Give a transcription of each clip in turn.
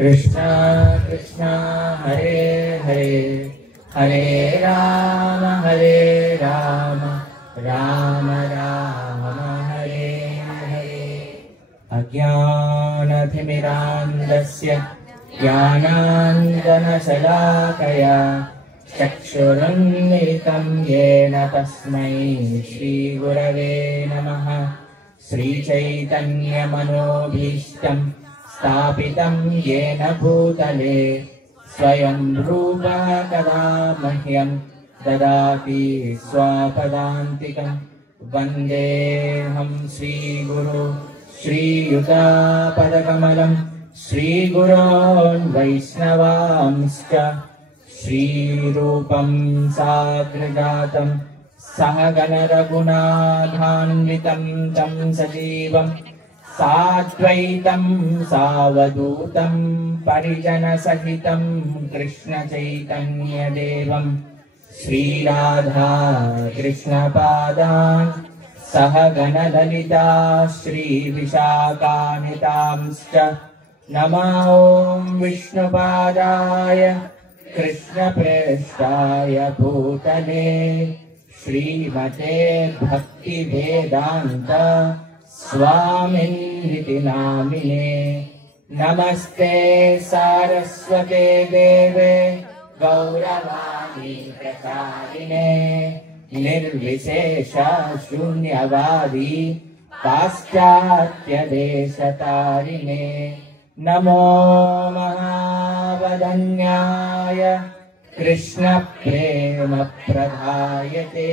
कृष्ण कृष्ण हरे हरे हरे राम राम राम हरे हरे। अज्ञानतिमिरान्धस्य ज्ञानाञ्जनशलाकया चक्षुरुन्मिलितं येन तस्मै श्रीगुरवे नमः। श्रीचैतन्यमनोभीष्टं स्थापितं येन भूतले स्वयं रूपः कदा मह्यं ददाति स्वपदान्तिकं। वन्देऽहं श्रीगुरो श्रीयुतापदकमलं श्रीगुरोन् वैष्णवांश्च श्रीरूपं साग्रजातं सहगण रघुनाथान्वितं तं सजीवं साद्वैतं सावधूतं परिजनसहितं कृष्णचैतन्यदेवं श्रीराधा कृष्णपादान् सहगण ललिता श्रीविशाखान्वितांश्च नमो विष्णुपादाय कृष्णप्रेष्ठाय भूतले श्रीमते भक्तिवेदान्त स्वामिनिति नामिने। नमस्ते सारस्वते देवे गौरवाणी प्रचारिणे निर्विशेष शून्यवादी पाश्चात्यदेशतारिणे। नमो महावदन्याय कृष्णप्रेमप्रदायते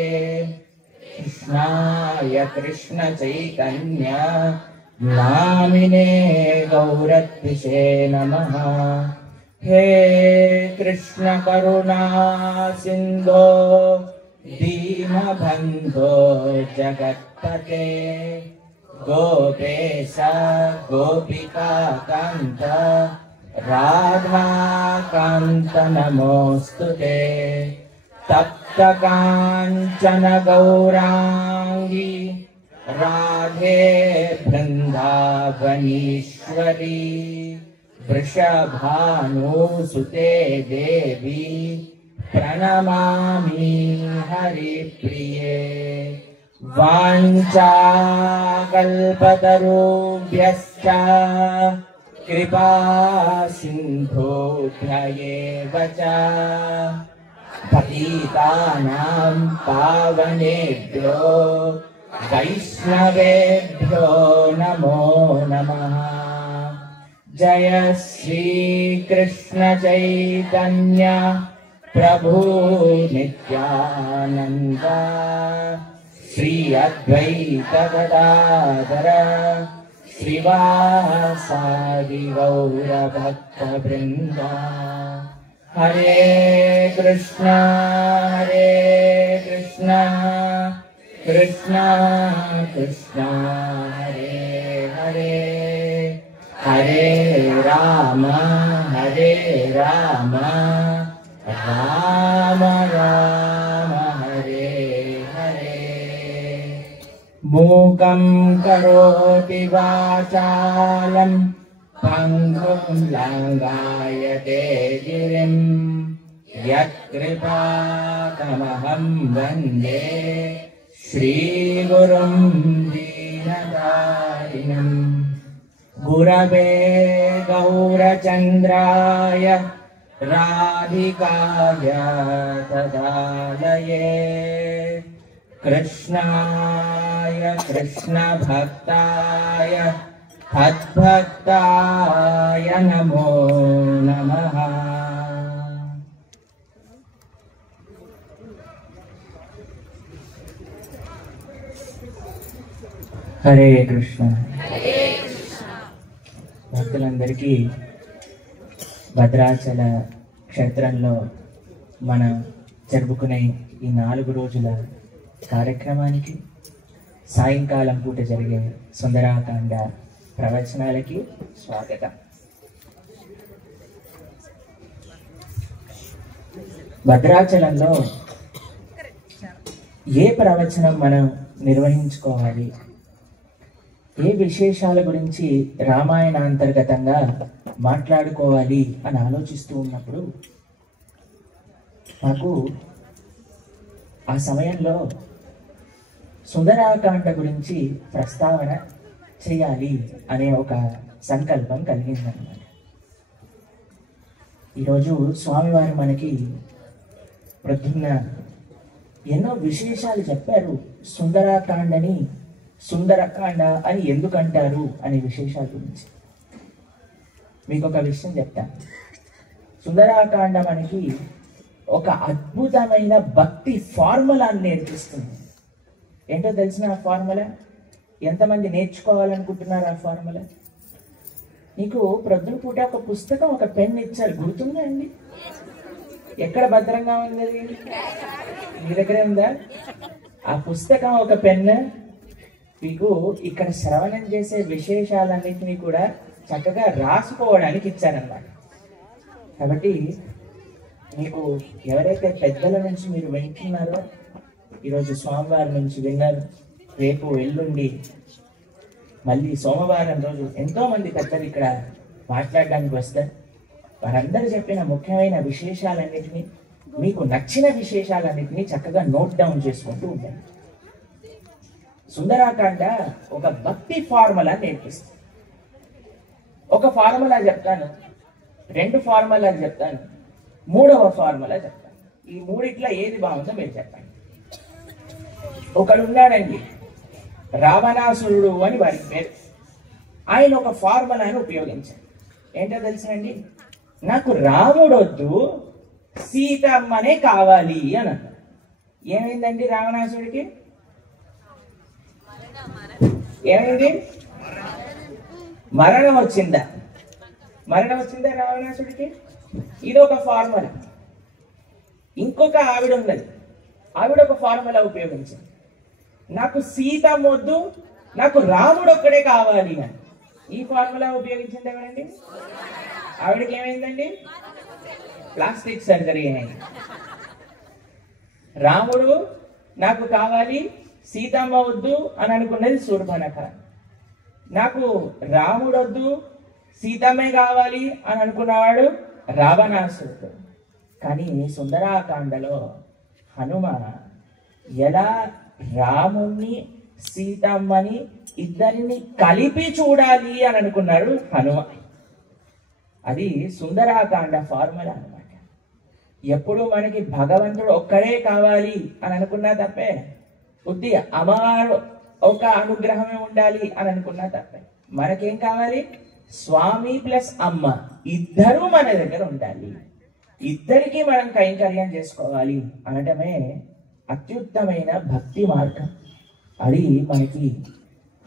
कृष्णाय कृष्णचैतन्य नामिने गौरत्विषे नमः। हे कृष्ण करुणा सिन्धो दीनबन्धो जगत्पते गोपेश गोपिकान्त राधाकान्त नमोऽस्तुते। तप्तकाञ्चन गौराङ्गी राधे वृन्दावनीश्वरी वृषभानुसुते देवी प्रणमामि हरिप्रिये। वाञ्छाकल्पतरुभ्यश्च कृपा सिन्धुभ्य एव च पतितानां पावनेभ्यो वैष्णवेभ्यो नमो नमः। जय श्रीकृष्ण चैतन्य प्रभु नित्यानन्द श्री अद्वैत गदाधर श्रीवासादि गौरभक्तवृन्द। हरे कृष्ण कृष्ण कृष्ण हरे हरे हरे राम राम राम हरे हरे। मूकं करोति वाचालं पङ्गुं लङ्घयते गिरिं यत्कृपातमहं वन्दे श्रीगुरुं दीनदारिणम्। गुरवे गौरचन्द्राय राधिकाय तदालये कृष्णाय कृष्णभक्ताय तद्भक्ताय नमो नमः। हरे कृष्ण। భక్తులందరికీ భద్రాచల క్షేత్రంలో మనం జరుపుకునే ఈ 4 రోజుల కార్యక్రమానికి సాయంకాలం పూట జరిగే సుందరాకాండ ప్రవచనాలకి స్వాగతం. భద్రాచలంలో ఏ ప్రవచనం మనం నిర్వహించుకోవాలి, ఏ విశేషాల గురించి రామాయణ అంతర్గతంగా మాట్లాడుకోవాలి అని ఆలోచిస్తూ ఉన్నప్పుడు నాకు ఆ సమయంలో సుందరాకాండ గురించి ప్రస్తావన చేయాలి అనే ఒక సంకల్పం కలిగిందన్నమాట. ఈరోజు స్వామివారు మనకి ప్రొద్దున్న ఎన్నో విశేషాలు చెప్పారు. సుందరాకాండని సుందరకాండ అని ఎందుకంటారు అనే విశేషాల గురించి మీకు ఒక విషయం చెప్తాను. సుందరాకాండ మనకి ఒక అద్భుతమైన భక్తి ఫార్ములాని నేర్పిస్తుంది. ఏంటో తెలిసిన ఆ ఫార్ములా? ఎంతమంది నేర్చుకోవాలనుకుంటున్నారు ఆ ఫార్ములా? నీకు ప్రొద్దున పూట ఒక పుస్తకం, ఒక పెన్ ఇచ్చారు, గుర్తుందా అండి? ఎక్కడ భద్రంగా ఉంది అది? మీ దగ్గరే ఉందా? ఆ పుస్తకం, ఒక పెన్ మీకు ఇక్కడ శ్రవణం చేసే విశేషాలన్నింటినీ కూడా చక్కగా రాసుకోవడానికి ఇచ్చారన్నమాట. కాబట్టి మీకు ఎవరైతే పెద్దల నుంచి మీరు వింటున్నారో, ఈరోజు స్వామివారి నుంచి విన్నారు, రేపు ఎల్లుండి మళ్ళీ సోమవారం రోజు ఎంతో మంది పెద్దలు ఇక్కడ మాట్లాడడానికి వస్తారు. వారందరూ చెప్పిన ముఖ్యమైన విశేషాలన్నిటినీ, మీకు నచ్చిన విశేషాలన్నిటినీ చక్కగా నోట్ డౌన్ చేసుకుంటూ ఉండండి. సుందరాకాండ ఒక భక్తి ఫార్ములా నేర్పిస్తుంది. ఒక ఫార్ములా చెప్తాను, 2 ఫార్ములాలు చెప్తాను, 3వ ఫార్ములా చెప్తాను. ఈ మూడిట్లో ఏది బాగుందో మీరు చెప్పండి. ఒకడు ఉన్నాడండి, రావణాసురుడు అని వారి పేరు. ఆయన ఒక ఫార్ములాను ఉపయోగించాడు. ఏంటో తెలుసండి? నాకు రాముడొద్దు, సీతమ్మనే కావాలి అని అన్నాడు. ఏమైందండి రావణాసుడికి? ఏమైంది? మరణం వచ్చిందా? మరణం వచ్చిందా రావణాసుడికి? ఇది ఒక ఫార్ములా. ఇంకొక ఆవిడ ఉన్నది, ఆవిడ ఒక ఫార్ములా ఉపయోగించింది. నాకు సీతమ్మ వద్దు, నాకు రాముడు ఒక్కడే కావాలి అని. ఈ ఫార్ములా ఉపయోగించింది ఎవరండి? ఆవిడకి ఏమైందండి? ప్లాస్టిక్ సర్జరీ అయింది. రాముడు నాకు కావాలి, సీతమ్మ వద్దు అని అనుకున్నది శూర్పణఖ. నాకు రాముడు వద్దు, సీతమ్మే కావాలి అని అనుకున్నవాడు రావణాసురుడు. కానీ సుందరాకాండలో హనుమ ఎలా రాముణ్ణి సీతమ్మని ఇద్దరిని కలిపి చూడాలి అని అనుకున్నాడు హనుమ. అది సుందరాకాండ ఫార్ములా అన్నమాట. ఎప్పుడు మనకి భగవంతుడు ఒక్కడే కావాలి అని అనుకున్నా తప్పే, బుద్ధి అమ్మవారు ఒక అనుగ్రహమే ఉండాలి అని అనుకున్నా తప్పే. మనకేం కావాలి? స్వామి ప్లస్ అమ్మ ఇద్దరూ మన దగ్గర ఉండాలి, ఇద్దరికి మనం కైంకర్యం చేసుకోవాలి అనటమే అత్యుత్తమైన భక్తి మార్గం. అది మనకి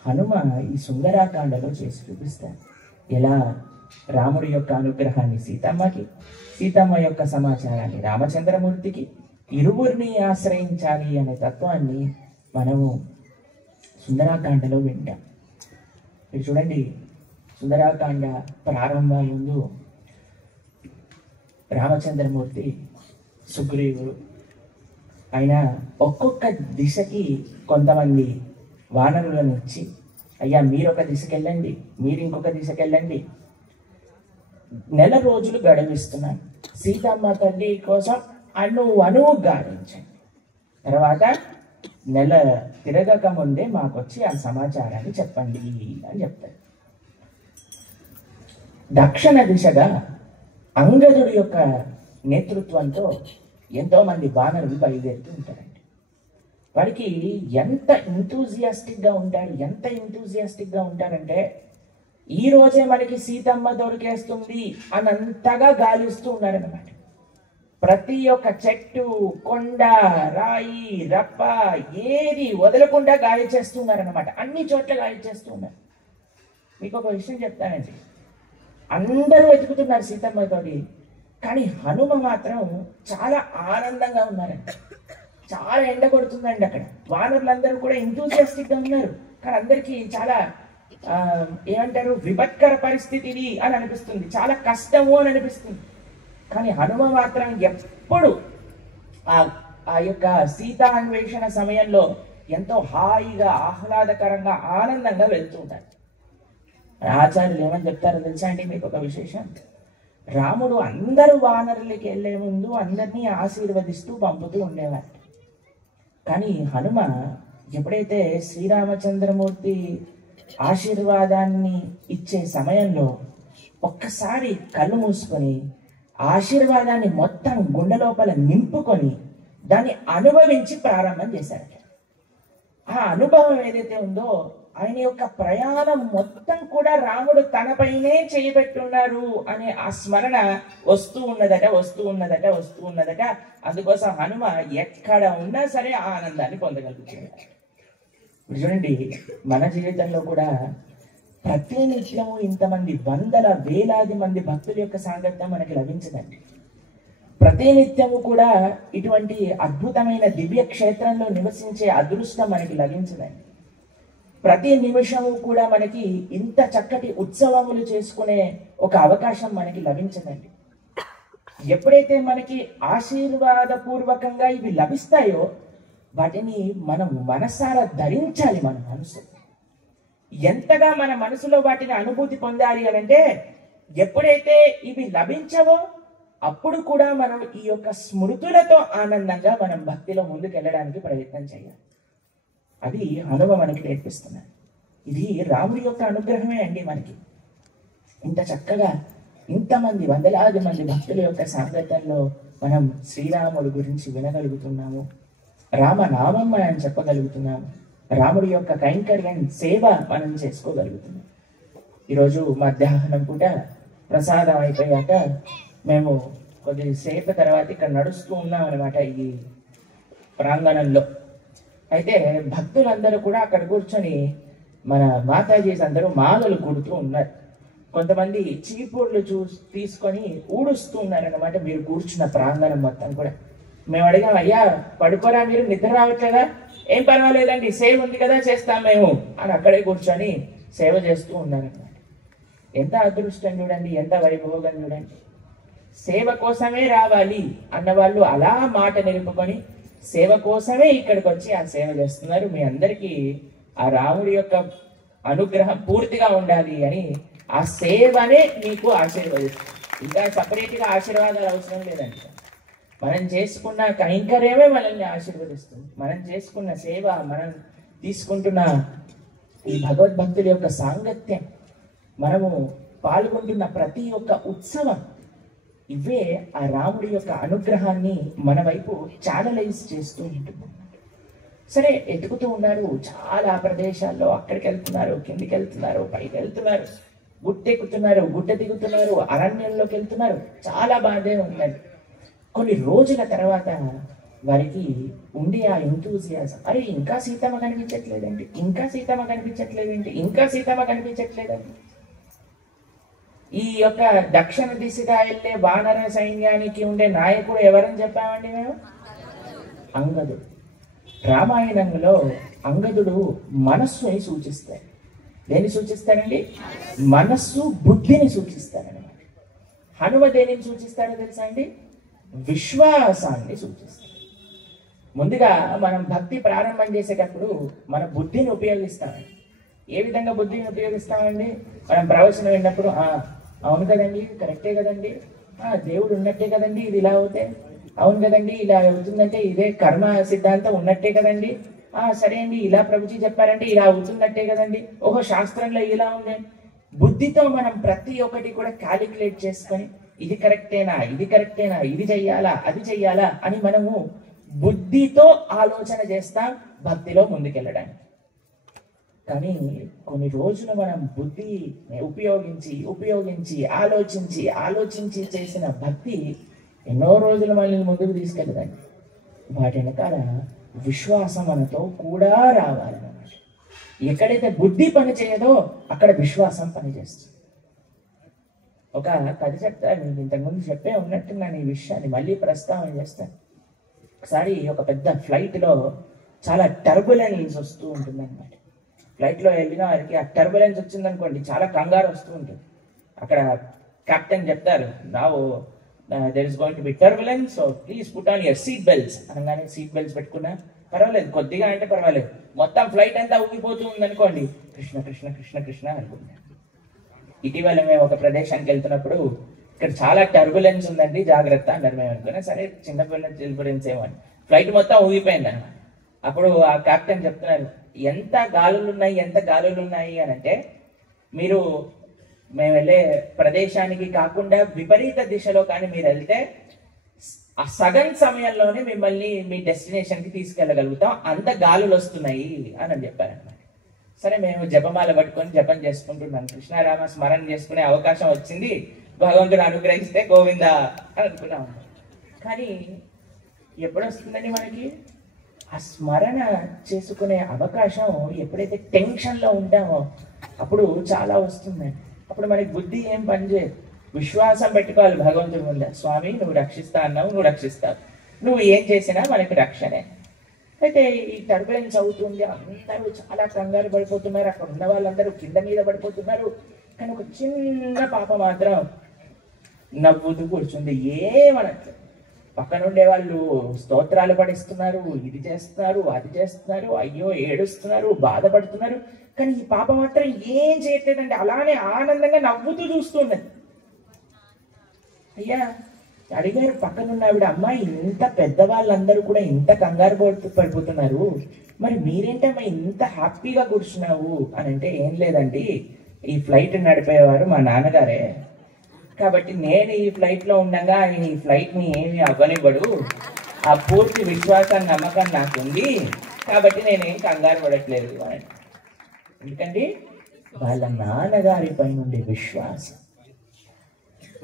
హనుమ ఈ సుందరాకాండలో చేసి చూపిస్తారు. ఎలా రాముడి యొక్క అనుగ్రహాన్ని సీతమ్మకి, సీతమ్మ యొక్క సమాచారాన్ని రామచంద్రమూర్తికి, ఇరువురిని ఆశ్రయించాలి అనే తత్వాన్ని మనము సుందరాకాండలో వింటాం. మీరు చూడండి, సుందరాకాండ ప్రారంభం ముందు రామచంద్రమూర్తి, సుగ్రీవుడు ఆయన ఒక్కొక్క దిశకి కొంతమంది వానరులను ఇచ్చి, అయ్యా మీరొక దిశకి వెళ్ళండి, మీరు ఇంకొక దిశకి వెళ్ళండి, నెల రోజులు గడవిస్తున్నాను, సీతమ్మ తల్లి కోసం అణువు గావించండి, తర్వాత నెల తిరగక ముందే మాకొచ్చి ఆ సమాచారాన్ని చెప్పండి అని చెప్తారు. దక్షిణ దిశగా అంగదుడి యొక్క నేతృత్వంతో ఎంతో మంది వానరులు బయలుదేరుతూ ఉంటారండి. వాడికి ఎంత ఎంతూజియాస్టిక్గా ఉంటారంటే ఈ రోజే మనకి సీతమ్మ దొరికేస్తుంది అనంతగా గాలిస్తూ ఉన్నారన్నమాట. ప్రతి ఒక్క చెట్టు, కొండ, రాయి, రప్ప ఏది వదలకుండా గాలి చేస్తున్నారన్నమాట. అన్ని చోట్ల గాలి చేస్తూ ఉన్నారు. మీకు ఒక విషయం చెప్తానండి, అందరూ వెతుకుతున్నారు సీతమ్మతోటి, కానీ హనుమ మాత్రం చాలా ఆనందంగా ఉన్నారండి. చాలా ఎండ కొడుతుందండి అక్కడ. వానరులందరూ కూడా ఎంతూజియాస్టిక్గా ఉన్నారు, కానీ అందరికీ చాలా ఏమంటారు, విపత్కర పరిస్థితి అని అనిపిస్తుంది, చాలా కష్టము అని అనిపిస్తుంది. కానీ హనుమ మాత్రం ఎప్పుడు ఆ యొక్క సీతాన్వేషణ సమయంలో ఎంతో హాయిగా ఆహ్లాదకరంగా ఆనందంగా వెళ్తూ ఉంటారు. ఆచార్యులు ఏమని చెప్తారో తెలుసా అండి మీకు ఒక విశేషం? రాముడు అందరూ వానరులకి వెళ్ళే ముందు అందరినీ ఆశీర్వదిస్తూ పంపుతూ ఉండేవారు. కానీ హనుమ ఎప్పుడైతే శ్రీరామచంద్రమూర్తి ఆశీర్వాదాన్ని ఇచ్చే సమయంలో ఒక్కసారి కళ్ళు మూసుకొని ఆశీర్వాదాన్ని మొత్తం గుండె లోపల నింపుకొని దాన్ని అనుభవించి ప్రారంభం చేశారట. ఆ అనుభవం ఏదైతే ఉందో ఆయన యొక్క ప్రయాణం మొత్తం కూడా రాముడు తనపైనే చేయబెట్టున్నారు అనే ఆ స్మరణ వస్తూ ఉన్నదట. అందుకోసం హనుమ ఎక్కడ ఉన్నా సరే ఆ ఆనందాన్ని పొందగలుగుతుంది. చూడండి, మన జీవితంలో కూడా ప్రతినిత్యము ఇంతమంది వందల వేలాది మంది భక్తుల యొక్క సాంగత్యం మనకి లభించదండి. ప్రతినిత్యము కూడా ఇటువంటి అద్భుతమైన దివ్య క్షేత్రంలో నివసించే అదృష్టం మనకి లభించదండి. ప్రతి నిమిషము కూడా మనకి ఇంత చక్కటి ఉత్సవములు చేసుకునే ఒక అవకాశం మనకి లభించదండి. ఎప్పుడైతే మనకి ఆశీర్వాదపూర్వకంగా ఇవి లభిస్తాయో వాటిని మనం మనసారా ధరించాలి. మన మనసు ఎంతగా మన మనసులో వాటిని అనుభూతి పొందాలి అనంటే, ఎప్పుడైతే ఇవి లభించవో అప్పుడు కూడా మనం ఈ యొక్క స్మృతులతో ఆనందంగా మనం భక్తిలో ముందుకెళ్ళడానికి ప్రయత్నం చేయాలి. అది హనుమ మనకి నేర్పిస్తున్నారు. ఇది రాముడి యొక్క అనుగ్రహమే అండి. మనకి ఇంత చక్కగా ఇంతమంది వందలాది మంది భక్తుల యొక్క సాంగత్యంలో మనం శ్రీరాముడి గురించి వినగలుగుతున్నాము, రామనామం మనం చెప్పగలుగుతున్నాము, రాముడి యొక్క కైంకర్యం సేవ మనం చేసుకోగలుగుతున్నాం. ఈరోజు మధ్యాహ్నం పూట ప్రసాదం అయిపోయాక మేము కొద్దిసేపు తర్వాత ఇక్కడ నడుస్తూ ఉన్నాం అనమాట ఈ ప్రాంగణంలో. అయితే భక్తులందరూ కూడా అక్కడ కూర్చొని మన మాతాజీస్ అందరూ మాలలు కుడుతూ ఉన్నారు. కొంతమంది చీపుర్లు తీసుకొని ఊడుస్తూ ఉన్నారనమాట మీరు కూర్చున్న ప్రాంగణం మొత్తం కూడా. మేము అడిగాం, అయ్యా పడుకోరా, మీరు నిద్ర రావట్లేదా? ఏం పర్వాలేదండి, సేవ ఉంది కదా చేస్తాం మేము అని అక్కడే కూర్చొని సేవ చేస్తూ ఉన్నారనమాట. ఎంత అదృష్టం చూడండి, ఎంత వైభోగం చూడండి. సేవ కోసమే రావాలి అన్నవాళ్ళు అలా మాట నిలుపుకొని సేవ కోసమే ఇక్కడికి వచ్చి ఆ సేవ చేస్తున్నారు. మీ అందరికీ ఆ రాముడి యొక్క అనుగ్రహం పూర్తిగా ఉండాలి అని ఆ సేవనే మీకు ఆశీర్వదిస్తుంది. ఇంకా సపరేట్గా ఆశీర్వాదాలు అవసరం లేదండి. మనం చేసుకున్న కైంకర్యమే మనల్ని ఆశీర్వదిస్తుంది. మనం చేసుకున్న సేవ, మనం తీసుకుంటున్న ఈ భగవద్భక్తుల యొక్క సాంగత్యం, మనము పాల్గొంటున్న ప్రతి ఒక్క ఉత్సవం, ఇవే ఆ రాముడి యొక్క అనుగ్రహాన్ని మన వైపు ఛానలైజ్ చేస్తూ ఉంటుంది. సరే, ఎదుగుతూ ఉన్నారు చాలా ప్రదేశాల్లో. అక్కడికి వెళ్తున్నారు, కిందికి వెళ్తున్నారు, పైకి వెళ్తున్నారు, గుట్టెక్కుతున్నారు, గుట్ట దిగుతున్నారు, అరణ్యంలోకి వెళ్తున్నారు. చాలా బాధే ఉన్నది. కొన్ని రోజుల తర్వాత వారికి ఉండే ఆ ఎంతూజియాజం, అరే ఇంకా సీతమ్మ కనిపించట్లేదండి, ఇంకా సీతమ్మ కనిపించట్లేదండి, ఇంకా సీతమ్మ కనిపించట్లేదండి. ఈ యొక్క దక్షిణ దిశగా వెళ్ళే వానర సైన్యానికి ఉండే నాయకుడు ఎవరని చెప్పామండి మేము? అంగదుడు. రామాయణంలో అంగదుడు మనస్సుని సూచిస్తాడు. దేన్ని సూచిస్తాడండి? మనస్సు, బుద్ధిని సూచిస్తాడనమాట. హనుమ దేనిని సూచిస్తాడో తెలుసా అండి? విశ్వాసాన్ని సూచిస్తాడు. ముందుగా మనం భక్తి ప్రారంభం చేసేటప్పుడు మన బుద్ధిని ఉపయోగిస్తామండి. ఏ విధంగా బుద్ధిని ఉపయోగిస్తామండి? మనం ప్రవచనం విన్నప్పుడు అవును కదండి, కరెక్టే కదండి, దేవుడు ఉన్నట్టే కదండి, ఇది ఇలా అవుతే, అవును కదండి ఇలా అవుతుందంటే ఇదే కర్మ సిద్ధాంతం ఉన్నట్టే కదండి, సరే అండి ఇలా ప్రభుజీ చెప్పారంటే ఇలా అవుతున్నట్టే కదండి, ఓహో శాస్త్రంలో ఇలా ఉంది. బుద్ధితో మనం ప్రతి ఒక్కటి కూడా క్యాలిక్యులేట్ చేసుకొని ఇది కరెక్టేనా, ఇది కరెక్టేనా, ఇది చెయ్యాలా, అది చెయ్యాలా అని మనము బుద్ధితో ఆలోచన చేస్తాం భక్తిలో ముందుకెళ్ళడానికి. కానీ కొన్ని రోజులు మనం బుద్ధి ఉపయోగించి ఆలోచించి చేసిన భక్తి ఎన్నో రోజులు మనల్ని ముందుకు తీసుకెళ్ళదండి. వాటి వెనకాల విశ్వాసం మనతో కూడా రావాలన్నమాట. ఎక్కడైతే బుద్ధి పని చేయదో అక్కడ విశ్వాసం పనిచేస్తుంది. ఒక కథ చెప్తాను, మీకు ఇంతకుముందు చెప్పే ఉన్నట్టున్నాను ఈ విషయాన్ని, మళ్ళీ ప్రస్తావన చేస్తాను. ఒకసారి ఒక పెద్ద ఫ్లైట్లో చాలా టర్బులెన్స్ వస్తూ ఉంటుంది అనమాట. ఫ్లైట్లో వెళ్ళిన వారికి ఆ టర్బులెన్స్ వచ్చిందనుకోండి చాలా కంగారు వస్తూ ఉంటుంది. అక్కడ కెప్టెన్ చెప్తారు, now there is going to be turbulence, so please put on your seat belts అనగానే సీట్ బెల్ట్స్ పెట్టుకున్నా పర్వాలేదు, కొద్దిగా అంటే పర్వాలేదు. మొత్తం ఫ్లైట్ అంతా ఊగిపోతూ ఉందనుకోండి, కృష్ణ కృష్ణ కృష్ణ కృష్ణ అనుకుంటాను. ఇటీవల మేము ఒక ప్రదేశానికి వెళ్తున్నప్పుడు ఇక్కడ చాలా టర్బులెన్స్ ఉందండి, జాగ్రత్త అన్నారు. మేము అనుకున్నా సరే చిన్నపిల్ల టర్బులెన్స్ ఏమో అని. ఫ్లైట్ మొత్తం ఊగిపోయింది అనమాట. అప్పుడు ఆ కెప్టెన్ చెప్తున్నారు, ఎంత గాలులు ఉన్నాయి అని అంటే, మేము వెళ్ళే ప్రదేశానికి కాకుండా విపరీత దిశలో కానీ మీరు వెళ్తే ఆ సగం సమయంలోనే మిమ్మల్ని మీ డెస్టినేషన్కి తీసుకెళ్ళగలుగుతాం, అంత గాలులు వస్తున్నాయి అని చెప్పారనమాట. సరే మేము జపమాల పట్టుకొని జపం చేసుకుంటున్నాం, కృష్ణారామ స్మరణ చేసుకునే అవకాశం వచ్చింది, భగవంతుడు అనుగ్రహిస్తే గోవింద అని అనుకున్నాం. కానీ ఎప్పుడు వస్తుందండి మనకి ఆ స్మరణ చేసుకునే అవకాశం? ఎప్పుడైతే టెన్షన్లో ఉంటామో అప్పుడు చాలా వస్తుందండి. అప్పుడు మనకి బుద్ధి ఏం పనిచేయదు, విశ్వాసం పెట్టుకోవాలి భగవంతుడి ముందు. స్వామి నువ్వు రక్షిస్తా అన్నావు, నువ్వు రక్షిస్తావు, నువ్వు ఏం చేసినా మనకి రక్షణే. అయితే ఈ టర్బులెన్స్ అవుతుంది, అందరూ చాలా కంగారు పడిపోతున్నారు, అక్కడ ఉన్న వాళ్ళందరూ కింద మీద పడిపోతున్నారు. కానీ ఒక చిన్న పాప మాత్రం నవ్వుతూ కూర్చుంది, ఏమనట్లేదు. పక్కన ఉండే వాళ్ళు స్తోత్రాలు పడిస్తున్నారు, ఇది చేస్తున్నారు, అది చేస్తున్నారు, అయ్యో ఏడుస్తున్నారు, బాధపడుతున్నారు. కానీ ఈ పాప మాత్రం ఏం చేయట్లేదండి, అలానే ఆనందంగా నవ్వుతూ చూస్తున్నది. అయ్యా అడిగారు పక్కనున్న ఆవిడ, అమ్మాయి ఇంత పెద్దవాళ్ళందరూ కూడా ఇంత కంగారు పడిపోతున్నారు, మరి మీరేంటమ్మా ఇంత హ్యాపీగా కూర్చున్నావు అని అంటే, ఏం లేదండి ఈ ఫ్లైట్ నడిపేవారు మా నాన్నగారే, కాబట్టి నేను ఈ ఫ్లైట్లో ఉండగా ఆయన ఈ ఫ్లైట్ని ఏమి అవ్వనివ్వడు, ఆ పూర్తి విశ్వాసం నమ్మకం నాకుంది, కాబట్టి నేనేం కంగారు పడట్లేదు అని. ఎందుకండి వాళ్ళ నాన్నగారి పైన ఉండే విశ్వాసం.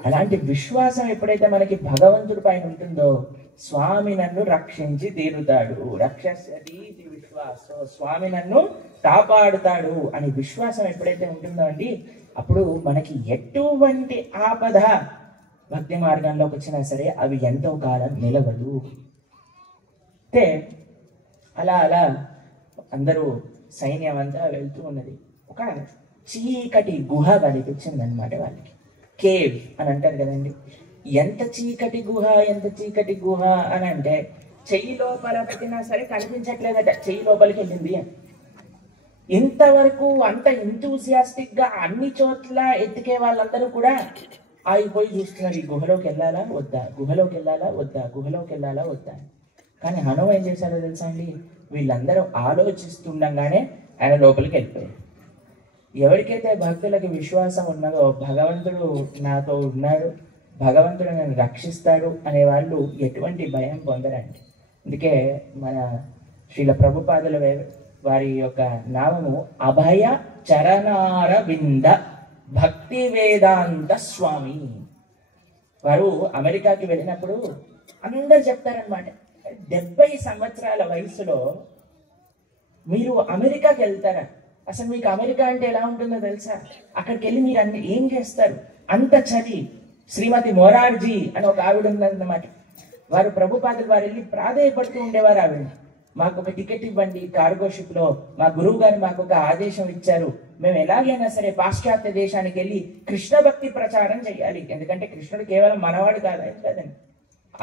అలాంటి విశ్వాసం ఎప్పుడైతే మనకి భగవంతుడి పైన ఉంటుందో, స్వామి నన్ను రక్షించి తీరుతాడు, రక్షతి విశ్వాసం, స్వామి నన్ను కాపాడుతాడు అని విశ్వాసం ఎప్పుడైతే ఉంటుందో అండి, అప్పుడు మనకి ఎటువంటి ఆపద భక్తి మార్గంలోకి వచ్చినా సరే అవి ఎంతో కాలం నిలవదు. అంటే అలా అందరూ సైన్యం అంతా వెళ్తూ ఉన్నది. ఒక చీకటి గుహ కనిపించింది అనమాట వాళ్ళకి. కేవ్ అని అంటారు కదండి. ఎంత చీకటి గుహ అని అంటే, చెయ్యి లోపల పెట్టినా సరే కనిపించట్లేదట, చెయ్యి లోపలికి వెళ్ళింది అని. ఇంతవరకు అంత ఎంతూసియాస్టిక్ గా అన్ని చోట్ల ఎత్తికే వాళ్ళందరూ కూడా ఆగిపోయి చూస్తున్నారు, ఈ గుహలోకి వెళ్ళాలా వద్దా. కానీ హనుమ ఏం చేశారో తెలుసా అండి, వీళ్ళందరూ ఆలోచిస్తుండగానే ఆయన లోపలికి వెళ్ళిపోయారు. ఎవరికైతే భక్తులకి విశ్వాసం ఉన్నదో, భగవంతుడు నాతో ఉన్నాడు, భగవంతుడు నన్ను రక్షిస్తాడు అనే వాళ్ళు ఎటువంటి భయం పొందరండి. అందుకే మన శ్రీల ప్రభుపాదుల వారి యొక్క నామము అభయ చరణారవింద భక్తి వేదాంత స్వామి. వారు అమెరికాకి వెళ్ళినప్పుడు అందరు చెప్తారనమాట, 70 సంవత్సరాల వయసులో మీరు అమెరికాకి వెళ్తారా? అసలు మీకు అమెరికా అంటే ఎలా ఉంటుందో తెలుసా? అక్కడికి వెళ్ళి మీరు ఏం చేస్తారు? అంత చదివి శ్రీమతి మొరార్జీ అని ఒక ఆవిడ ఉందన్నమాట. వారు ప్రభుపాదులు వారు వెళ్ళి ప్రాధేయపడుతూ ఉండేవారు, ఆవిడ మాకు ఒక టికెట్ ఇవ్వండి కార్గో షిప్ లో, మా గురువు గారు మాకు ఒక ఆదేశం ఇచ్చారు, మేము ఎలాగైనా సరే పాశ్చాత్య దేశానికి వెళ్ళి కృష్ణ భక్తి ప్రచారం చేయాలి. ఎందుకంటే కృష్ణుడు కేవలం మనవాడు కదండి,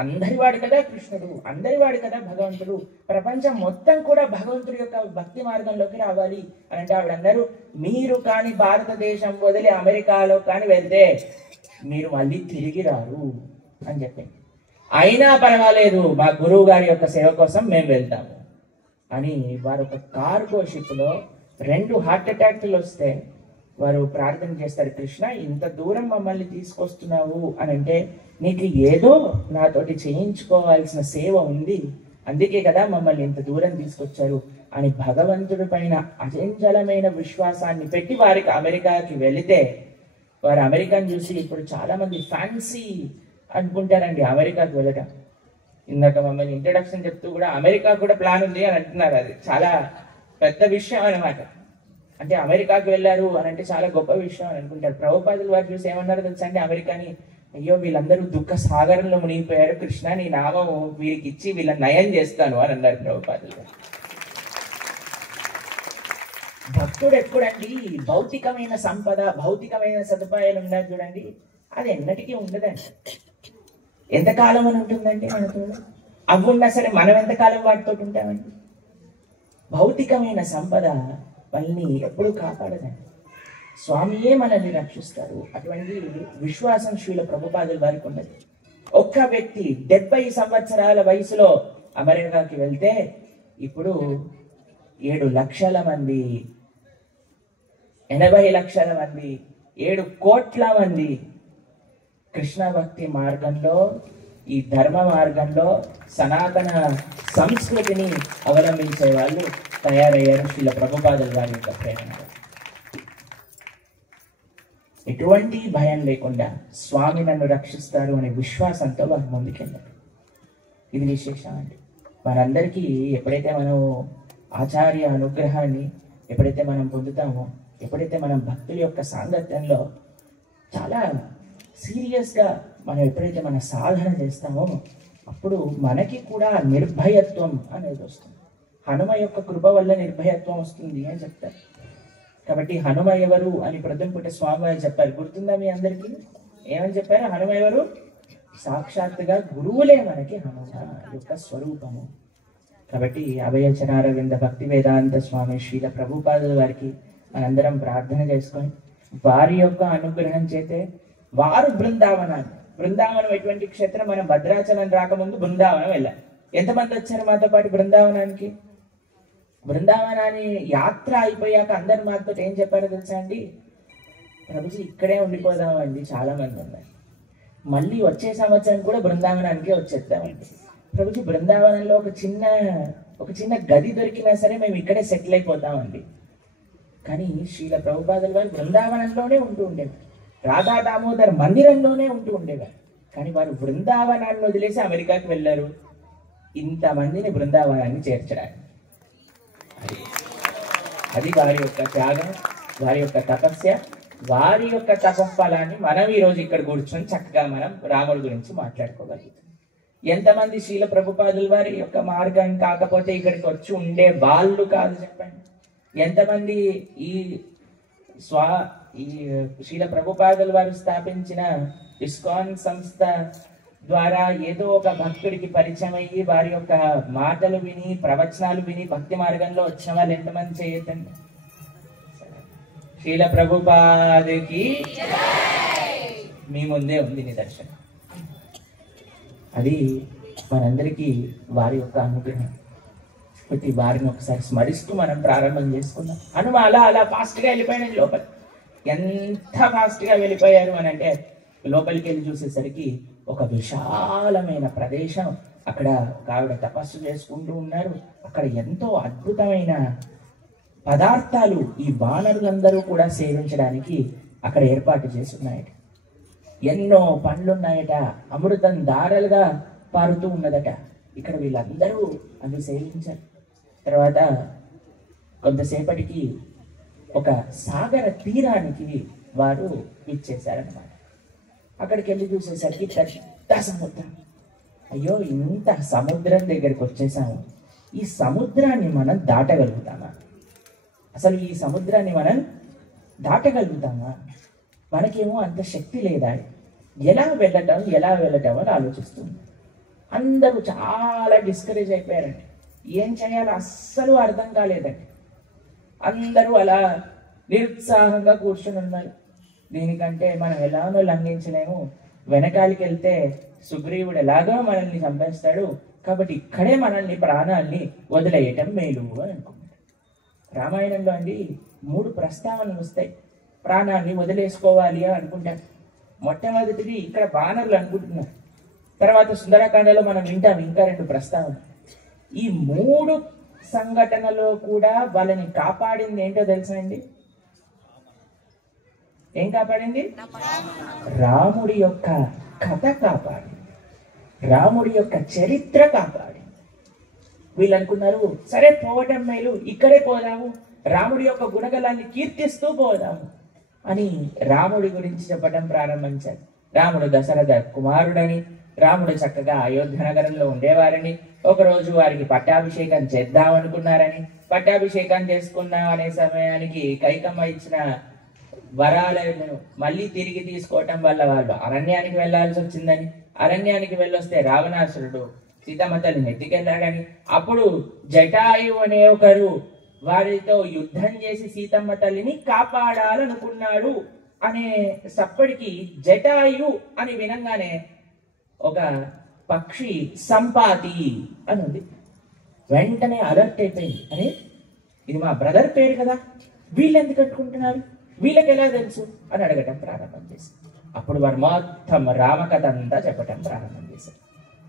అందరివాడు కదా కృష్ణుడు, అందరివాడు కదా భగవంతుడు, ప్రపంచం మొత్తం కూడా భగవంతుడి యొక్క భక్తి మార్గంలోకి రావాలి అని అంటే ఆవిడందరూ, మీరు కానీ భారతదేశం వదిలి అమెరికాలో కానీ వెళ్తే మీరు మళ్ళీ తిరిగి రారు అని చెప్పి, అయినా పర్వాలేదు మా గురువు గారి యొక్క సేవ కోసం మేము వెళ్తాము అని వారు ఒక కార్గో షిప్లో 2 హార్ట్ అటాక్లు వస్తే వారు ప్రార్థన చేస్తారు, కృష్ణ ఇంత దూరం మమ్మల్ని తీసుకొస్తున్నావు అని అంటే నీకు ఏదో నాతోటి చేయించుకోవాల్సిన సేవ ఉంది, అందుకే కదా మమ్మల్ని ఇంత దూరం తీసుకొచ్చారు అని భగవంతుడి పైన అచంచలమైన విశ్వాసాన్ని పెట్టి వారికి అమెరికాకి వెళితే, వారు అమెరికాని చూసి ఇప్పుడు చాలా మంది ఫ్యాన్సీ అనుకుంటారండి అమెరికాకి వెళ్ళటం. ఇందాక మమ్మల్ని ఇంట్రడక్షన్ చెప్తూ కూడా అమెరికా కూడా ప్లాన్ ఉంది అని అంటున్నారు, అది చాలా పెద్ద విషయం అనమాట. అంటే అమెరికాకి వెళ్ళారు అని అంటే చాలా గొప్ప విషయం అని అనుకుంటారు. ప్రభుపాదులు వారు చూసి ఏమన్నారు తెలుసా అండి అమెరికాని, అయ్యో వీళ్ళందరూ దుఃఖ సాగరంలో మునిగిపోయారు, కృష్ణ నీ నామం వీరికి ఇచ్చి వీళ్ళని నయం చేస్తాను అని అన్నారు ప్రభుపాదులు గారు. భక్తుడు ఎప్పుడండి భౌతికమైన సంపద, భౌతికమైన సదుపాయాలు ఉన్నాయి చూడండి, అది ఎన్నటికీ ఉండదండి. ఎంతకాలం అని ఉంటుందండి మనతో? అవి ఉన్నా సరే మనం ఎంతకాలం వాటితో ఉంటామండి? భౌతికమైన సంపద మనల్ని ఎప్పుడూ కాపాడదండి. స్వామియే మనల్ని రక్షిస్తారు. అటువంటి విశ్వాసం శ్రీల ప్రభుపాదుల వారికి ఉన్నది. ఒక్క వ్యక్తి 70 సంవత్సరాల వయసులో అమెరికాకి వెళ్తే ఇప్పుడు 7 లక్షల మంది, 80 లక్షల మంది, 7 కోట్ల మంది కృష్ణ భక్తి మార్గంలో, ఈ ధర్మ మార్గంలో సనాతన సంస్కృతిని అవలంబించే వాళ్ళు తయారయ్యారు శ్రీల ప్రభుపాదుల వారి యొక్క ప్రేరణ. ఎటువంటి భయం లేకుండా స్వామి నన్ను రక్షిస్తారు అనే విశ్వాసంతో వారు ముందుకెళ్ళారు. ఇది విశేషం అండి. మనందరికీ ఎప్పుడైతే మనం ఆచార్య అనుగ్రహాన్ని ఎప్పుడైతే మనం పొందుతామో, ఎప్పుడైతే మనం భక్తుల యొక్క సాంగత్యంలో చాలా సీరియస్గా మనం ఎప్పుడైతే మన సాధన చేస్తామో అప్పుడు మనకి కూడా నిర్భయత్వం అనేది వస్తుంది. హనుమ యొక్క కృప వల్ల నిర్భయత్వం వస్తుంది అని చెప్తారు. కాబట్టి హనుమ ఎవరు అని ప్రథంపుట స్వామివారు చెప్పారు. గుర్తుందా మీ అందరికీ? ఏమని చెప్పారు? హనుమ ఎవరు? సాక్షాత్తుగా గురువులే మనకి హనుమ యొక్క స్వరూపము. కాబట్టి అభయచనారవింద భక్తి వేదాంత స్వామి శ్రీల ప్రభుపాదుల వారికి మనందరం ప్రార్థన చేసుకొని వారి యొక్క అనుగ్రహం చేతే వారు బృందావనం ఎటువంటి క్షేత్రం? మనం భద్రాచలం రాకముందు బృందావనం వెళ్ళాం. ఎంతమంది వచ్చారు మాతో పాటు బృందావనానికి? బృందావనాన్ని యాత్ర అయిపోయాక అందరు మాతో ఏం చెప్పారో తెలుసా అండి? ప్రభుజీ ఇక్కడే ఉండిపోదామండి, చాలా మంది ఉన్నారు. మళ్ళీ వచ్చే సంవత్సరం కూడా బృందావనానికే వచ్చేద్దామండి. ప్రభుజీ బృందావనంలో ఒక చిన్న గది దొరికినా సరే మేము ఇక్కడే సెటిల్ అయిపోతామండి. కానీ శ్రీల ప్రభుపాదుల వారు బృందావనంలోనే ఉంటూ ఉండేవారు. రాధా దామోదర్ మందిరంలోనే ఉంటూ ఉండేవారు. కానీ వారు బృందావనాన్ని వదిలేసి అమెరికాకి వెళ్ళారు ఇంతమందిని బృందావనాన్ని చేర్చడానికి. అది వారి యొక్క త్యాగం, వారి యొక్క తపస్య, వారి యొక్క తపఫలాన్ని మనం ఈరోజు ఇక్కడ కూర్చొని చక్కగా మనం రాముడి గురించి మాట్లాడుకోగలుగుతాం. ఎంతమంది శ్రీల ప్రభుపాదుల వారి యొక్క మార్గం కాకపోతే ఇక్కడికి వచ్చి ఉండే వాళ్ళు కాదు చెప్పండి? ఎంతమంది ఈ శ్రీల ప్రభుపాదుల వారు స్థాపించిన ఇస్కాన్ సంస్థ ద్వారా ఏదో ఒక భక్తుడికి పరిచయం అయ్యి వారి యొక్క మాటలు విని, ప్రవచనాలు విని భక్తి మార్గంలో వచ్చిన వాళ్ళు ఎంతమంది చేయొద్దండి? శ్రీల ప్రభుపాదకి మీ ముందే ఉంది నిదర్శనం. అది మనందరికీ వారి యొక్క అనుగ్రహం. ప్రతి వారిని ఒకసారి స్మరిస్తూ మనం ప్రారంభం చేసుకుందాం. హనుమ అలా ఫాస్ట్గా వెళ్ళిపోయాడు లోపల. ఎంత ఫాస్ట్గా వెళ్ళిపోయారు అని అంటే లోపలికి వెళ్ళి చూసేసరికి ఒక విశాలమైన ప్రదేశం. అక్కడ ఆవిడ తపస్సు చేసుకుంటూ ఉన్నారు. అక్కడ ఎంతో అద్భుతమైన పదార్థాలు ఈ వానరులందరూ కూడా సేవించడానికి అక్కడ ఏర్పాటు చేస్తున్నాయట. ఎన్నో పండ్లున్నాయట, అమృతం దారలుగా పారుతూ ఉన్నదట. ఇక్కడ వీళ్ళందరూ అవి సేవించారు. తర్వాత కొంతసేపటికి ఒక సాగర తీరానికి వారు ఇచ్చేశారనమాట. అక్కడికి వెళ్ళి చూసేసరికి పెద్ద సముద్రం. అయ్యో, ఇంత సముద్రం దగ్గరికి వచ్చేసాము, ఈ సముద్రాన్ని మనం దాటగలుగుతామా? అసలు ఈ సముద్రాన్ని మనం దాటగలుగుతామా? మనకేమో అంత శక్తి లేదా? ఎలా వెళ్ళటం అని ఆలోచిస్తుంది. అందరూ చాలా డిస్కరేజ్ అయిపోయారండి. ఏం చేయాలో అస్సలు అర్థం కాలేదండి. అందరూ అలా నిరుత్సాహంగా కూర్చొని ఉన్నారు. దీనికంటే మనం ఎలానో లంఘించలేము, వెనకాలకి వెళ్తే సుగ్రీవుడు ఎలాగో మనల్ని చంపేస్తాడు, కాబట్టి ఇక్కడే మనల్ని ప్రాణాల్ని వదిలేయటం మేలు అని అనుకున్నాడు. రామాయణంలో అండి 3 ప్రస్తావనలు వస్తాయి. ప్రాణాన్ని వదిలేసుకోవాలి అని అనుకుంటారు. మొట్టమొదటిది ఇక్కడ వానరులు అనుకుంటున్నారు. తర్వాత సుందరకాండలో మనం వింటాం ఇంకా 2 ప్రస్తావనలు. ఈ 3 సంఘటనలో కూడా వాళ్ళని కాపాడింది ఏంటో తెలుసా అండి? ఏం కాపాడింది? రాముడి యొక్క కథ కాపాడింది, రాముడి యొక్క చరిత్ర కాపాడింది. వీళ్ళు అనుకున్నారు, సరే పోవటం మేలు, ఇక్కడే పోదాము, రాముడి యొక్క గుణగలాన్ని కీర్తిస్తూ పోదాము అని రాముడి గురించి చెప్పడం ప్రారంభించారు. రాముడు దశరథ కుమారుడని, రాముడు చక్కగా అయోధ్య నగరంలో ఉండేవారని, ఒకరోజు వారికి పట్టాభిషేకం చేద్దామనుకున్నారని, పట్టాభిషేకం చేసుకుందాం అనే సమయానికి కైకమ్మ ఇచ్చిన వరాలను మళ్ళీ తిరిగి తీసుకోవటం వల్ల వాళ్ళు అరణ్యానికి వెళ్లాల్సి వచ్చిందని, అరణ్యానికి వెళ్ళొస్తే రావణాసురుడు సీతమ్మ తల్లిని ఎత్తుకెళ్ళారు. కానీ అప్పుడు జటాయు అనే ఒకరు వారితో యుద్ధం చేసి సీతమ్మ తల్లిని కాపాడాలనుకున్నాడు అనే సప్పటికి జటాయు అని వినంగానే ఒక పక్షి సంపాతి అని ఉంది. వెంటనే అలర్ట్ అయిపోయింది, అరే ఇది మా బ్రదర్ పేరు కదా, వీళ్ళు ఎందుకు కట్టుకుంటున్నారు, వీళ్ళకి ఎలా తెలుసు అని అడగటం ప్రారంభం చేశారు. అప్పుడు వారు మొత్తం రామకథ అంతా చెప్పటం ప్రారంభం చేశారు.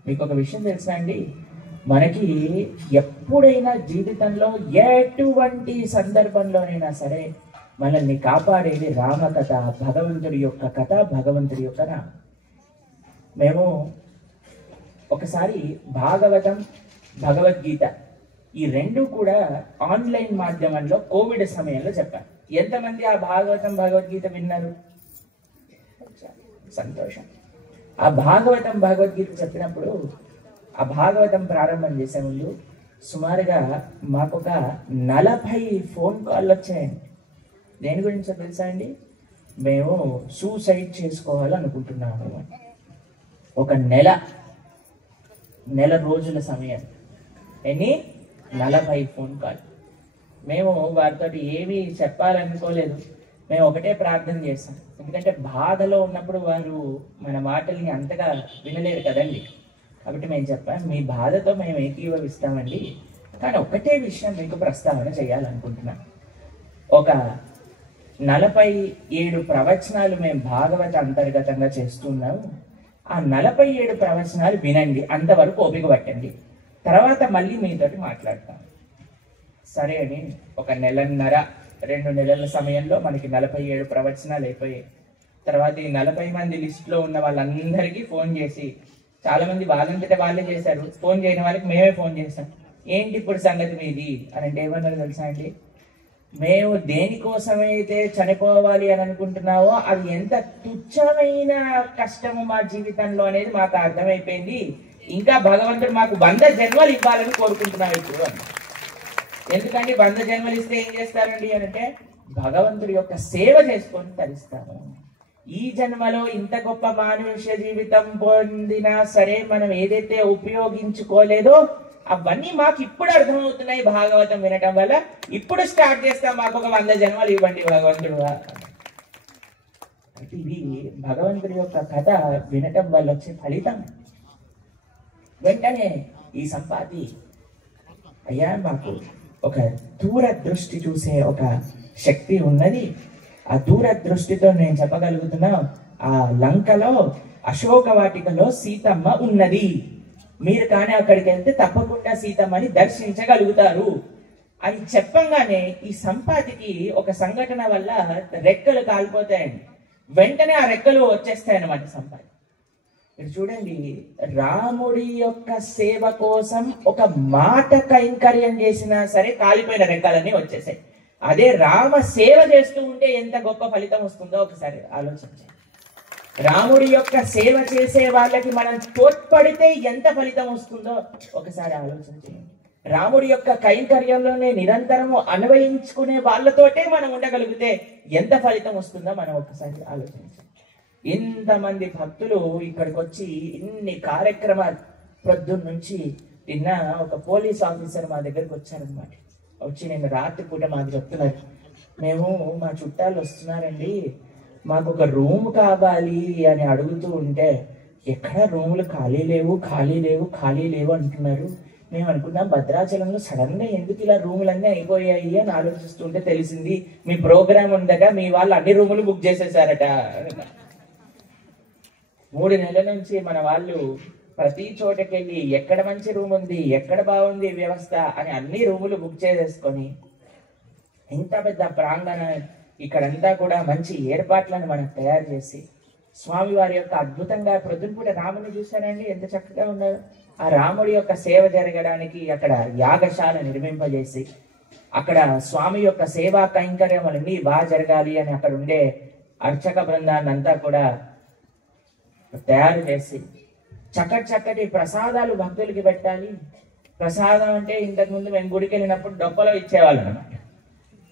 మీకు ఒక విషయం తెలుసా అండి, మనకి ఎప్పుడైనా జీవితంలో ఎటువంటి సందర్భంలోనైనా సరే మనల్ని కాపాడేది రామకథ, భగవంతుడి యొక్క కథ, భగవంతుడి యొక్క నామం. మేము ఒకసారి భాగవతం, భగవద్గీత ఈ రెండు కూడా ఆన్లైన్ మాధ్యమంలో కోవిడ్ సమయంలో చెప్పాను. ఎంతమంది ఆ భాగవతం, భగవద్గీత విన్నారు? సంతోషం. ఆ భాగవతం, భగవద్గీత చెప్పినప్పుడు ఆ భాగవతం ప్రారంభం చేసే ముందు సుమారుగా మాకొక 40 ఫోన్ కాల్ వచ్చాయండి. దేని గురించో తెలుసా అండి? మేము సూసైడ్ చేసుకోవాలనుకుంటున్నాము. ఒక నెల రోజుల సమయం, 40 ఫోన్ కాల్. మేము వారితో ఏమీ చెప్పాలనుకోలేదు. మేము ఒకటే ప్రార్థన చేస్తాం, ఎందుకంటే బాధలో ఉన్నప్పుడు వారు మన మాటల్ని అంతగా వినలేరు కదండి. కాబట్టి మేము చెప్పాం, మీ బాధతో మేము ఏకీభవిస్తామండి, కానీ ఒకటే విషయం మీకు ప్రస్తావన చేయాలనుకుంటున్నాం. ఒక 47 ప్రవచనాలు మేము భాగవత అంతర్గతంగా చేస్తున్నాము. ఆ 47 ప్రవచనాలు వినండి, అంతవరకు ఓపిక పట్టండి, తర్వాత మళ్ళీ మీతోటి మాట్లాడతాం. సరే అని ఒక 1.5-2 నెలల సమయంలో మనకి 47 ప్రవచనాలు అయిపోయాయి. తర్వాత ఈ 40 మంది లిస్టులో ఉన్న వాళ్ళందరికీ ఫోన్ చేసి, చాలా మంది వాళ్ళంతటే వాళ్ళే చేశారు, ఫోన్ చేయని వాళ్ళకి మేమే ఫోన్ చేస్తాం, ఏంటి ఇప్పుడు సంగతి మీది అని అంటే ఏమన్నారు తెలుసా అండి? మేము దేనికోసమైతే చనిపోవాలి అని అనుకుంటున్నావో అది ఎంత తుచ్చమైన కష్టము మా జీవితంలో అనేది మాకు అర్థమైపోయింది, ఇంకా భగవంతుడు మాకు 100 జన్మలు ఇవ్వాలని కోరుకుంటున్నాం ఇప్పుడు అని. ఎందుకంటే 100 జన్మలు ఇస్తే ఏం చేస్తారండి అని అంటే భగవంతుడి యొక్క సేవ చేసుకొని తరిస్తాము. ఈ జన్మలో ఇంత గొప్ప మానుష్య జీవితం పొందినా సరే మనం ఏదైతే ఉపయోగించుకోలేదో అవన్నీ మాకు ఇప్పుడు అర్థమవుతున్నాయి భాగవతం వినటం వల్ల. ఇప్పుడు స్టార్ట్ చేస్తాం, మాకు ఒక 100 జన్మలు ఇవ్వండి భగవంతుడు. ఇది భగవంతుడి యొక్క కథ వినటం వల్ల వచ్చే ఫలితం. వెంటనే ఈ సంపాతి, అయ్యా మాకు ఒక దూరదృష్టి చూసే ఒక శక్తి ఉన్నది, ఆ దూరదృష్టితో నేను చెప్పగలుగుతున్నా, ఆ లంకలో అశోక వాటికలో సీతమ్మ ఉన్నది, మీరు కానీ అక్కడికి వెళ్తే తప్పకుండా సీతమ్మని దర్శించగలుగుతారు అని చెప్పంగానే ఈ సంపాతికి ఒక సంఘటన వల్ల రెక్కలు కాలిపోతాయండి. వెంటనే ఆ రెక్కలు వచ్చేస్తాయన్నమాట సంపాతి. మీరు చూడండి, రాముడి యొక్క సేవ కోసం ఒక మాట కైంకర్యం చేసినా సరే కాలిపోయిన రెక్కలన్నీ వచ్చేసాయి. అదే రామ సేవ చేస్తూ ఉంటే ఎంత గొప్ప ఫలితం వస్తుందో ఒకసారి ఆలోచించండి. రాముడి యొక్క సేవ చేసే వాళ్ళకి మనం తోడ్పడితే ఎంత ఫలితం వస్తుందో ఒకసారి ఆలోచించండి. రాముడి యొక్క కైంకర్యంలోనే నిరంతరము అన్వయించుకునే వాళ్ళతోటే మనం ఉండగలిగితే ఎంత ఫలితం వస్తుందో మనం ఒకసారి ఆలోచించండి. ఇంతమంది భక్తులు ఇక్కడికి వచ్చి ఇన్ని కార్యక్రమాలు పొద్దున్న నుంచి నిన్న ఒక పోలీస్ ఆఫీసర్ మా దగ్గరకు వచ్చారనమాట. వచ్చి నేను రాత్రిపూట మాకు చెప్తున్నారు, మేము మా చుట్టాలు వస్తున్నారండి, మాకు ఒక రూమ్ కావాలి అని అడుగుతూ ఉంటే ఎక్కడ రూములు ఖాళీ లేవు అంటున్నారు. మేము అనుకున్నాం భద్రాచలంలో సడన్ గా ఎందుకు ఇలా రూములన్నీ అయిపోయాయి అని ఆలోచిస్తుంటే తెలిసింది మీ ప్రోగ్రామ్ ఉందట, మీ వాళ్ళు అన్ని రూములు బుక్ చేసేసారట. 3 నెలల నుంచి మన వాళ్ళు ప్రతి చోటకెళ్ళి ఎక్కడ మంచి రూమ్ ఉంది, ఎక్కడ బాగుంది వ్యవస్థ అని అన్ని రూములు బుక్ చేసేసుకొని ఇంత పెద్ద ప్రాంగణ ఇక్కడంతా కూడా మంచి ఏర్పాట్లను మనం తయారు చేసి స్వామివారి యొక్క అద్భుతంగా ప్రొద్దునపూట రాముని చూశానండి ఎంత చక్కగా ఉన్నారు. ఆ రాముడి యొక్క సేవ జరగడానికి అక్కడ యాగశాల నిర్మింపజేసి అక్కడ స్వామి యొక్క సేవా కైంకర్యములన్నీ బాగా జరగాలి అని అక్కడ ఉండే అర్చక బృందాన్ని అంతా కూడా తయారు చేసి చక్కటి ప్రసాదాలు భక్తులకి పెట్టాలి. ప్రసాదం అంటే ఇంతకుముందు మేము గుడికి వెళ్ళినప్పుడు డొప్పలో ఇచ్చేవాళ్ళం అన్నమాట.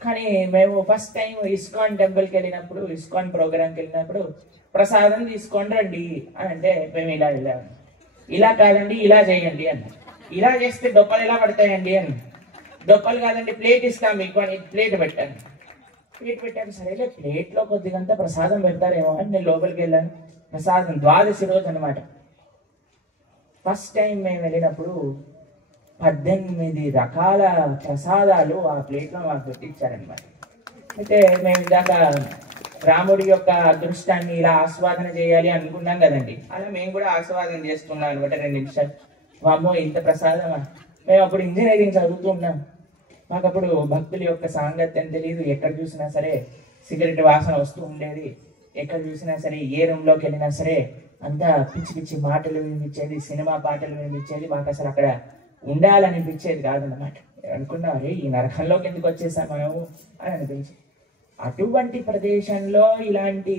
కానీ మేము ఫస్ట్ టైం ఇస్కాన్ టెంపుల్కి వెళ్ళినప్పుడు, ఇస్కాన్ ప్రోగ్రామ్కి వెళ్ళినప్పుడు ప్రసాదం తీసుకొని రండి అని అంటే మేము ఇలా వెళ్ళాము. ఇలా కాదండి ఇలా చేయండి అన్న. ఇలా చేస్తే డొప్పలు ఎలా పడతాయండి అని. డొప్పలు కాదండి ప్లేట్ ఇస్తాం మీకు అని ప్లేట్ పెట్టాను. ప్లేట్ పెట్టాను, సరేలే ప్లేట్లో కొద్దిగంత ప్రసాదం పెడతారేమో అని నేను లోపలికి వెళ్ళాను. ప్రసాదం ద్వాదశి రోజు అనమాట. ఫస్ట్ టైం మేము వెళ్ళినప్పుడు 18 రకాల ప్రసాదాలు ఆ ప్లేట్లో మాకు పెట్టించారనమాట. అయితే మేము ఇందాక రాముడి యొక్క అదృష్టాన్ని ఇలా ఆస్వాదన చేయాలి అనుకున్నాం కదండి, అలా మేము కూడా ఆస్వాదన చేస్తున్నాం అనమాట. 2 నిమిషాలు వామ్మో ఇంత ప్రసాదమా. మేము అప్పుడు ఇంజనీరింగ్ చదువుతున్నాం. మాకు అప్పుడు భక్తుల యొక్క సాంగత్యం తెలియదు. ఎక్కడ చూసినా సరే సిగరెట్ వాసన వస్తూ ఉండేది. ఎక్కడ చూసినా సరే ఏ రూమ్లోకి వెళ్ళినా సరే అంతా పిచ్చి పిచ్చి మాటలు వినిపించేది, సినిమా పాటలు వినిపించేది. మాకు అసలు అక్కడ ఉండాలనిపించేది కాదన్నమాట. అనుకున్నాం ఈ నరకంలోకి ఎందుకు వచ్చేసాం మనము అని అనిపించింది. అటువంటి ప్రదేశంలో ఇలాంటి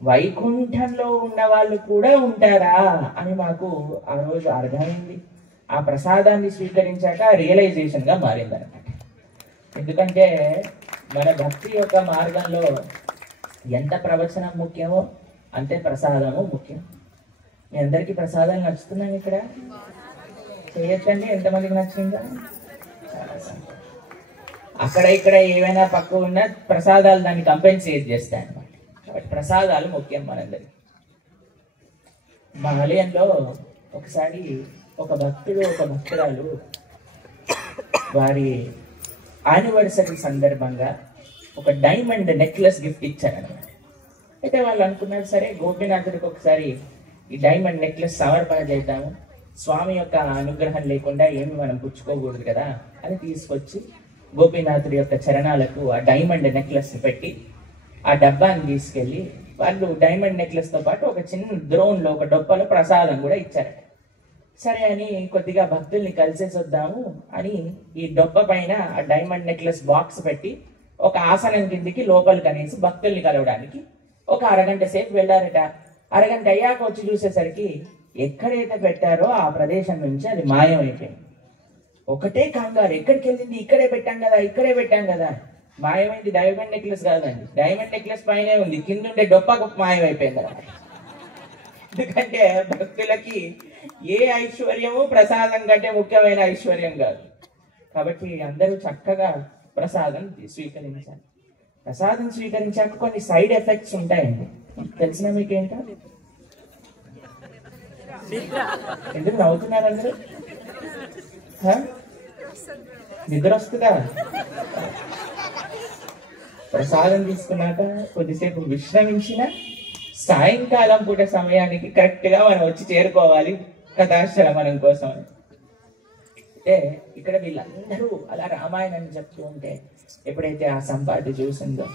వైకుంఠంలో ఉన్న వాళ్ళు కూడా ఉంటారా అని మాకు ఆ రోజు అర్థమైంది. ఆ ప్రసాదాన్ని స్వీకరించాక రియలైజేషన్గా మారింది అనమాట. ఎందుకంటే మన భక్తి యొక్క మార్గంలో ఎంత ప్రవచనం ముఖ్యమో అంతే ప్రసాదము ముఖ్యం. మీ అందరికీ ప్రసాదాలు నచ్చుతున్నాయి ఇక్కడ? చేయొచ్చండి, ఎంతమందికి నచ్చిందా? అక్కడ ఇక్కడ ఏవైనా పక్క ఉన్న ప్రసాదాలు దాన్ని కంపెన్సేట్ చేస్తాయి అన్నమాట. కాబట్టి ప్రసాదాలు ముఖ్యం మనందరికి. మా ఆలయంలో ఒకసారి ఒక భక్తుడు ఒక భక్తురాలు వారి యానివర్సరీ సందర్భంగా ఒక డైమండ్ నెక్లెస్ గిఫ్ట్ ఇచ్చారనమాట. అయితే వాళ్ళు అనుకున్నారు సరే గోపీనాథుడికి ఒకసారి ఈ డైమండ్ నెక్లెస్ సమర్పణ చేద్దాము, స్వామి యొక్క అనుగ్రహం లేకుండా ఏమి మనం పుచ్చుకోకూడదు కదా అని తీసుకొచ్చి గోపీనాథుడి యొక్క చరణాలకు ఆ డైమండ్ నెక్లెస్ పెట్టి ఆ డబ్బాని తీసుకెళ్ళి వాళ్ళు డైమండ్ నెక్లెస్తో పాటు ఒక చిన్న ద్రోన్లో ఒక డొప్పలో ప్రసాదం కూడా ఇచ్చారట. సరే అని కొద్దిగా భక్తుల్ని కలిసేసి వద్దాము అని ఈ డొప్ప పైన ఆ డైమండ్ నెక్లెస్ బాక్స్ పెట్టి ఒక ఆసనం కిందికి లోపలికి అనేసి భక్తుల్ని కలవడానికి ఒక అరగంట సేపు వెళ్ళారట. అరగంట అయ్యాక వచ్చి చూసేసరికి ఎక్కడైతే పెట్టారో ఆ ప్రదేశం నుంచి అది మాయమైపోయింది. ఒకటే కంగారు, ఎక్కడికి వెళ్ళింది? ఇక్కడే పెట్టాం కదా, ఇక్కడే పెట్టాం కదా. మాయమైంది డైమండ్ నెక్లెస్ కాదండి, డైమండ్ నెక్లెస్ పైనే ఉంది, కింద ఉండే డొప్పకు మాయమైపోయింది అన్నమాట. ఎందుకంటే భక్తులకి ఏ ఐశ్వర్యము ప్రసాదం కంటే ముఖ్యమైన ఐశ్వర్యం కాదు. కాబట్టి అందరూ చక్కగా ప్రసాదం స్వీకరించాలి. ప్రసాదం స్వీకరించాక కొన్ని సైడ్ ఎఫెక్ట్స్ ఉంటాయండి, తెలిసిన మీకేంటో? ఎందుకు నవ్వుతున్నారు అందరూ? నిద్ర వస్తుందా? ప్రసాదం తీసుకున్నాక కొద్దిసేపు విశ్రమించిన సాయంకాలం పూట సమయానికి కరెక్ట్ గా మనం వచ్చి చేరుకోవాలి కథాశ్రవణం కోసం. అంటే ఇక్కడ వీళ్ళందరూ అలా రామాయణాన్ని చెప్తూ ఉంటే ఎప్పుడైతే ఆ సంపాటి చూసిందో